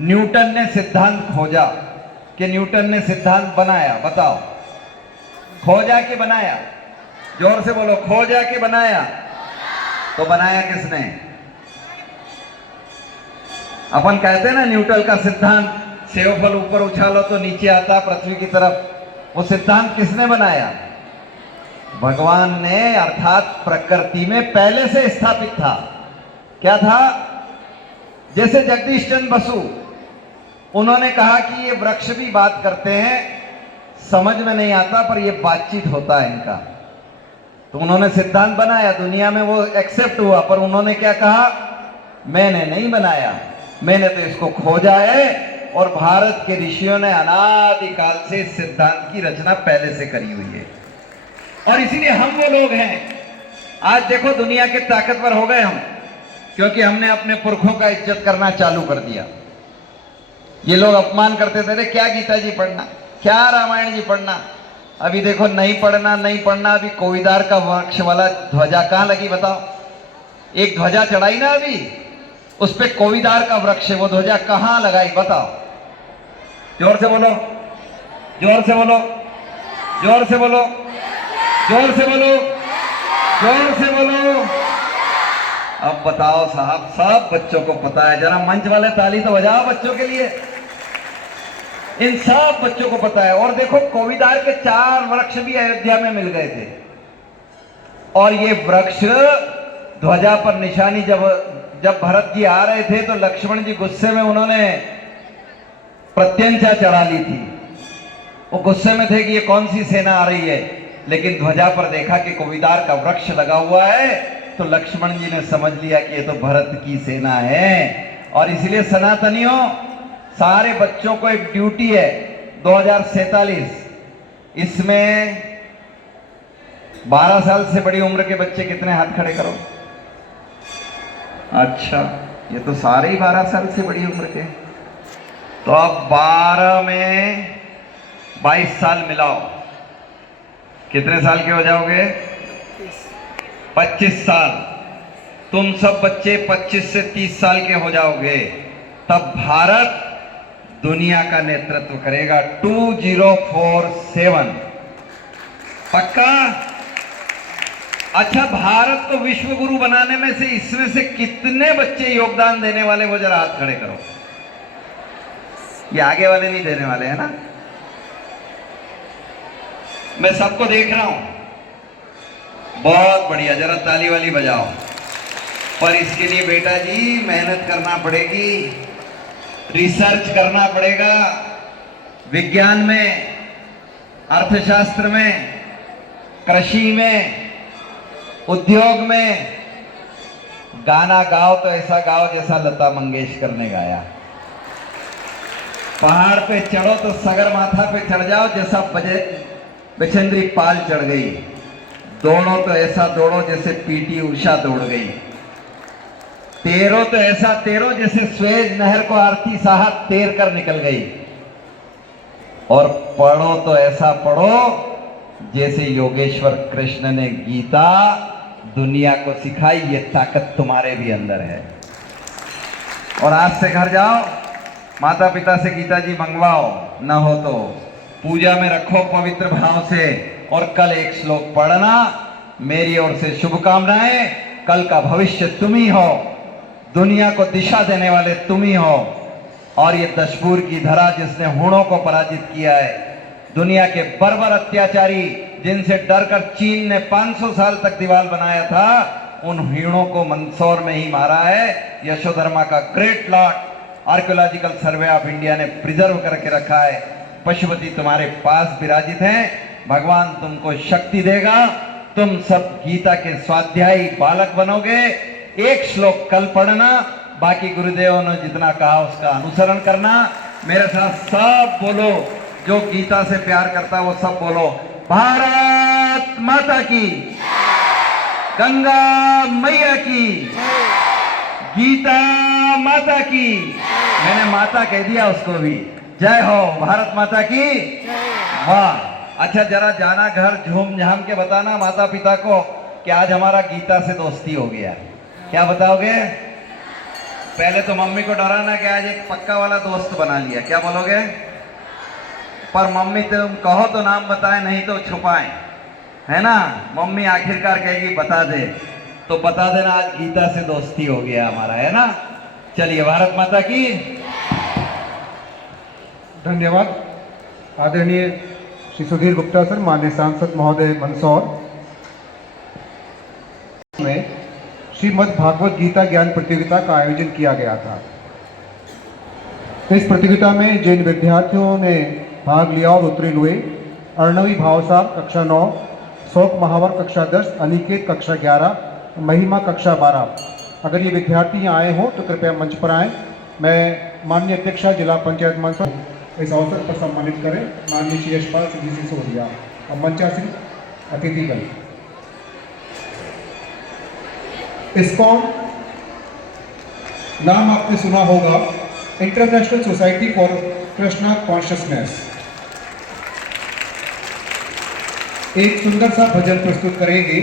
न्यूटन ने सिद्धांत खोजा, कि न्यूटन ने सिद्धांत बनाया, बताओ, खोजा के बनाया? जोर से बोलो, खोजा के बनाया? तो बनाया किसने? अपन कहते हैं ना न्यूटन का सिद्धांत, सेव फल ऊपर उछालो तो नीचे आता पृथ्वी की तरफ। वो सिद्धांत किसने बनाया? भगवान ने, अर्थात प्रकृति में पहले से स्थापित था। क्या था? जैसे जगदीश चंद्र बसु, उन्होंने कहा कि ये वृक्ष भी बात करते हैं, समझ में नहीं आता पर ये बातचीत होता है इनका। तो उन्होंने सिद्धांत बनाया, दुनिया में वो एक्सेप्ट हुआ, पर उन्होंने क्या कहा? मैंने नहीं बनाया, मैंने तो इसको खोजा है। और भारत के ऋषियों ने अनादिकाल से इस सिद्धांत की रचना पहले से करी हुई है। और इसीलिए हम वो लोग हैं, आज देखो दुनिया के ताकतवर हो गए हम, क्योंकि हमने अपने पुरखों का इज्जत करना चालू कर दिया। ये लोग अपमान करते थे, क्या गीता जी पढ़ना, क्या रामायण जी पढ़ना। अभी देखो, नहीं पढ़ना नहीं पढ़ना। अभी कोविदार का वृक्ष वाला ध्वजा कहाँ लगी बताओ? एक ध्वजा चढ़ाई ना अभी, उस पे कोविदार का वृक्ष है, वो ध्वजा कहाँ लगाई बताओ? जोर से बोलो, जोर से बोलो, जोर से बोलो, जोर से बोलो, जोर से बोलो। अब बताओ साहब, सब बच्चों को पता है। जरा मंच वाले ताली तो बजाओ बच्चों के लिए। इन सब बच्चों को पता है। और देखो कोविदार के 4 वृक्ष भी अयोध्या में मिल गए थे, और ये वृक्ष ध्वजा पर निशानी जब भरत जी आ रहे थे तो लक्ष्मण जी गुस्से में उन्होंने प्रत्यंचा चढ़ा ली थी। वो गुस्से में थे कि ये कौन सी सेना आ रही है, लेकिन ध्वजा पर देखा कि कोविदार का वृक्ष लगा हुआ है तो लक्ष्मण जी ने समझ लिया कि ये तो भरत की सेना है। और इसलिए सनातनियों, सारे बच्चों को एक ड्यूटी है 2047, इसमें 12 साल से बड़ी उम्र के बच्चे कितने, हाथ खड़े करो। अच्छा, ये तो सारे ही 12 साल से बड़ी उम्र के। तो अब 12 में 22 साल मिलाओ, कितने साल के हो जाओगे? 25 साल। तुम सब बच्चे 25 से 30 साल के हो जाओगे, तब भारत दुनिया का नेतृत्व करेगा 2047। पक्का? अच्छा, भारत को विश्व गुरु बनाने में से इसमें से कितने बच्चे योगदान देने वाले, वो जरा हाथ खड़े करो। ये आगे वाले नहीं देने वाले हैं ना? मैं सबको देख रहा हूं। बहुत बढ़िया, जरा ताली वाली बजाओ। पर इसके लिए बेटा जी मेहनत करना पड़ेगी, रिसर्च करना पड़ेगा, विज्ञान में, अर्थशास्त्र में, कृषि में, उद्योग में। गाना गाओ तो ऐसा गाओ जैसा लता मंगेशकर ने गाया। पहाड़ पे चढ़ो तो सगरमाथा पे चढ़ जाओ जैसा बचेंद्री पाल चढ़ गई। दौड़ो तो ऐसा दौड़ो जैसे पीटी उषा दौड़ गई। तैरो तो ऐसा तैरो जैसे स्वेज नहर को आरती साहब तैर कर निकल गई। और पढ़ो तो ऐसा पढ़ो जैसे योगेश्वर कृष्ण ने गीता दुनिया को सिखाई। ये ताकत तुम्हारे भी अंदर है। और आज से घर जाओ, माता पिता से गीता जी मंगवाओ, न हो तो पूजा में रखो पवित्र भाव से, और कल एक श्लोक पढ़ना। मेरी ओर से शुभकामनाएं। कल का भविष्य तुम ही हो, दुनिया को दिशा देने वाले तुम ही हो। और ये दशपुर की धरा जिसने हूणों को पराजित किया है, दुनिया के बर्बर अत्याचारी जिनसे डरकर चीन ने 500 साल तक दीवार बनाया था, उन हूणों को मंदसौर में ही मारा है। यशोधर्मा का great lot archaeological survey of India ने प्रिजर्व करके रखा है। पशुपति तुम्हारे पास विराजित हैं। भगवान तुमको शक्ति देगा। तुम सब गीता के स्वाध्यायी बालक बनोगे। एक श्लोक कल पढ़ना, बाकी गुरुदेव ने जितना कहा उसका अनुसरण करना। मेरे साथ सब बोलो, जो गीता से प्यार करता है वो सब बोलो, भारत माता की, गंगा मैया की, गीता माता की। मैंने माता कह दिया उसको भी। जय हो भारत माता की। वाह। अच्छा, जरा जाना घर झूम झाम के बताना माता पिता को कि आज हमारा गीता से दोस्ती हो गया। क्या बताओगे? पहले तो मम्मी को डराना कि आज एक पक्का वाला दोस्त बना लिया। क्या बोलोगे? पर मम्मी तुम कहो तो नाम बताए, नहीं तो छुपाएं, है ना? मम्मी आखिरकार कहेगी बता दे, तो बता देना आज गीता से दोस्ती हो गया हमारा, है ना? चलिए, भारत माता की। धन्यवाद। आदरणीय श्री सुधीर गुप्ता सर, माननीय सांसद महोदय मंदसौर में श्रीमद् भागवत गीता ज्ञान प्रतियोगिता का आयोजन किया गया था। इस प्रतियोगिता में जिन विद्यार्थियों ने भाग लिया और उत्तीर्ण हुए, अर्णवी भावसार कक्षा 9, शोक महावर कक्षा 10, अनिकेत कक्षा 11, महिमा कक्षा 12। अगर ये विद्यार्थी यहाँ आए हों तो कृपया मंच पर आएं। मैं माननीय अध्यक्षा जिला पंचायत मंदसौर इस अवसर पर सम्मानित करें माननीय श्री यशपाल सिंह जी सिसोदिया और मंचासीन अतिथिगण। इस्कॉन नाम आपने सुना होगा, international society for Krishna consciousness. एक सुंदर सा भजन प्रस्तुत करेंगे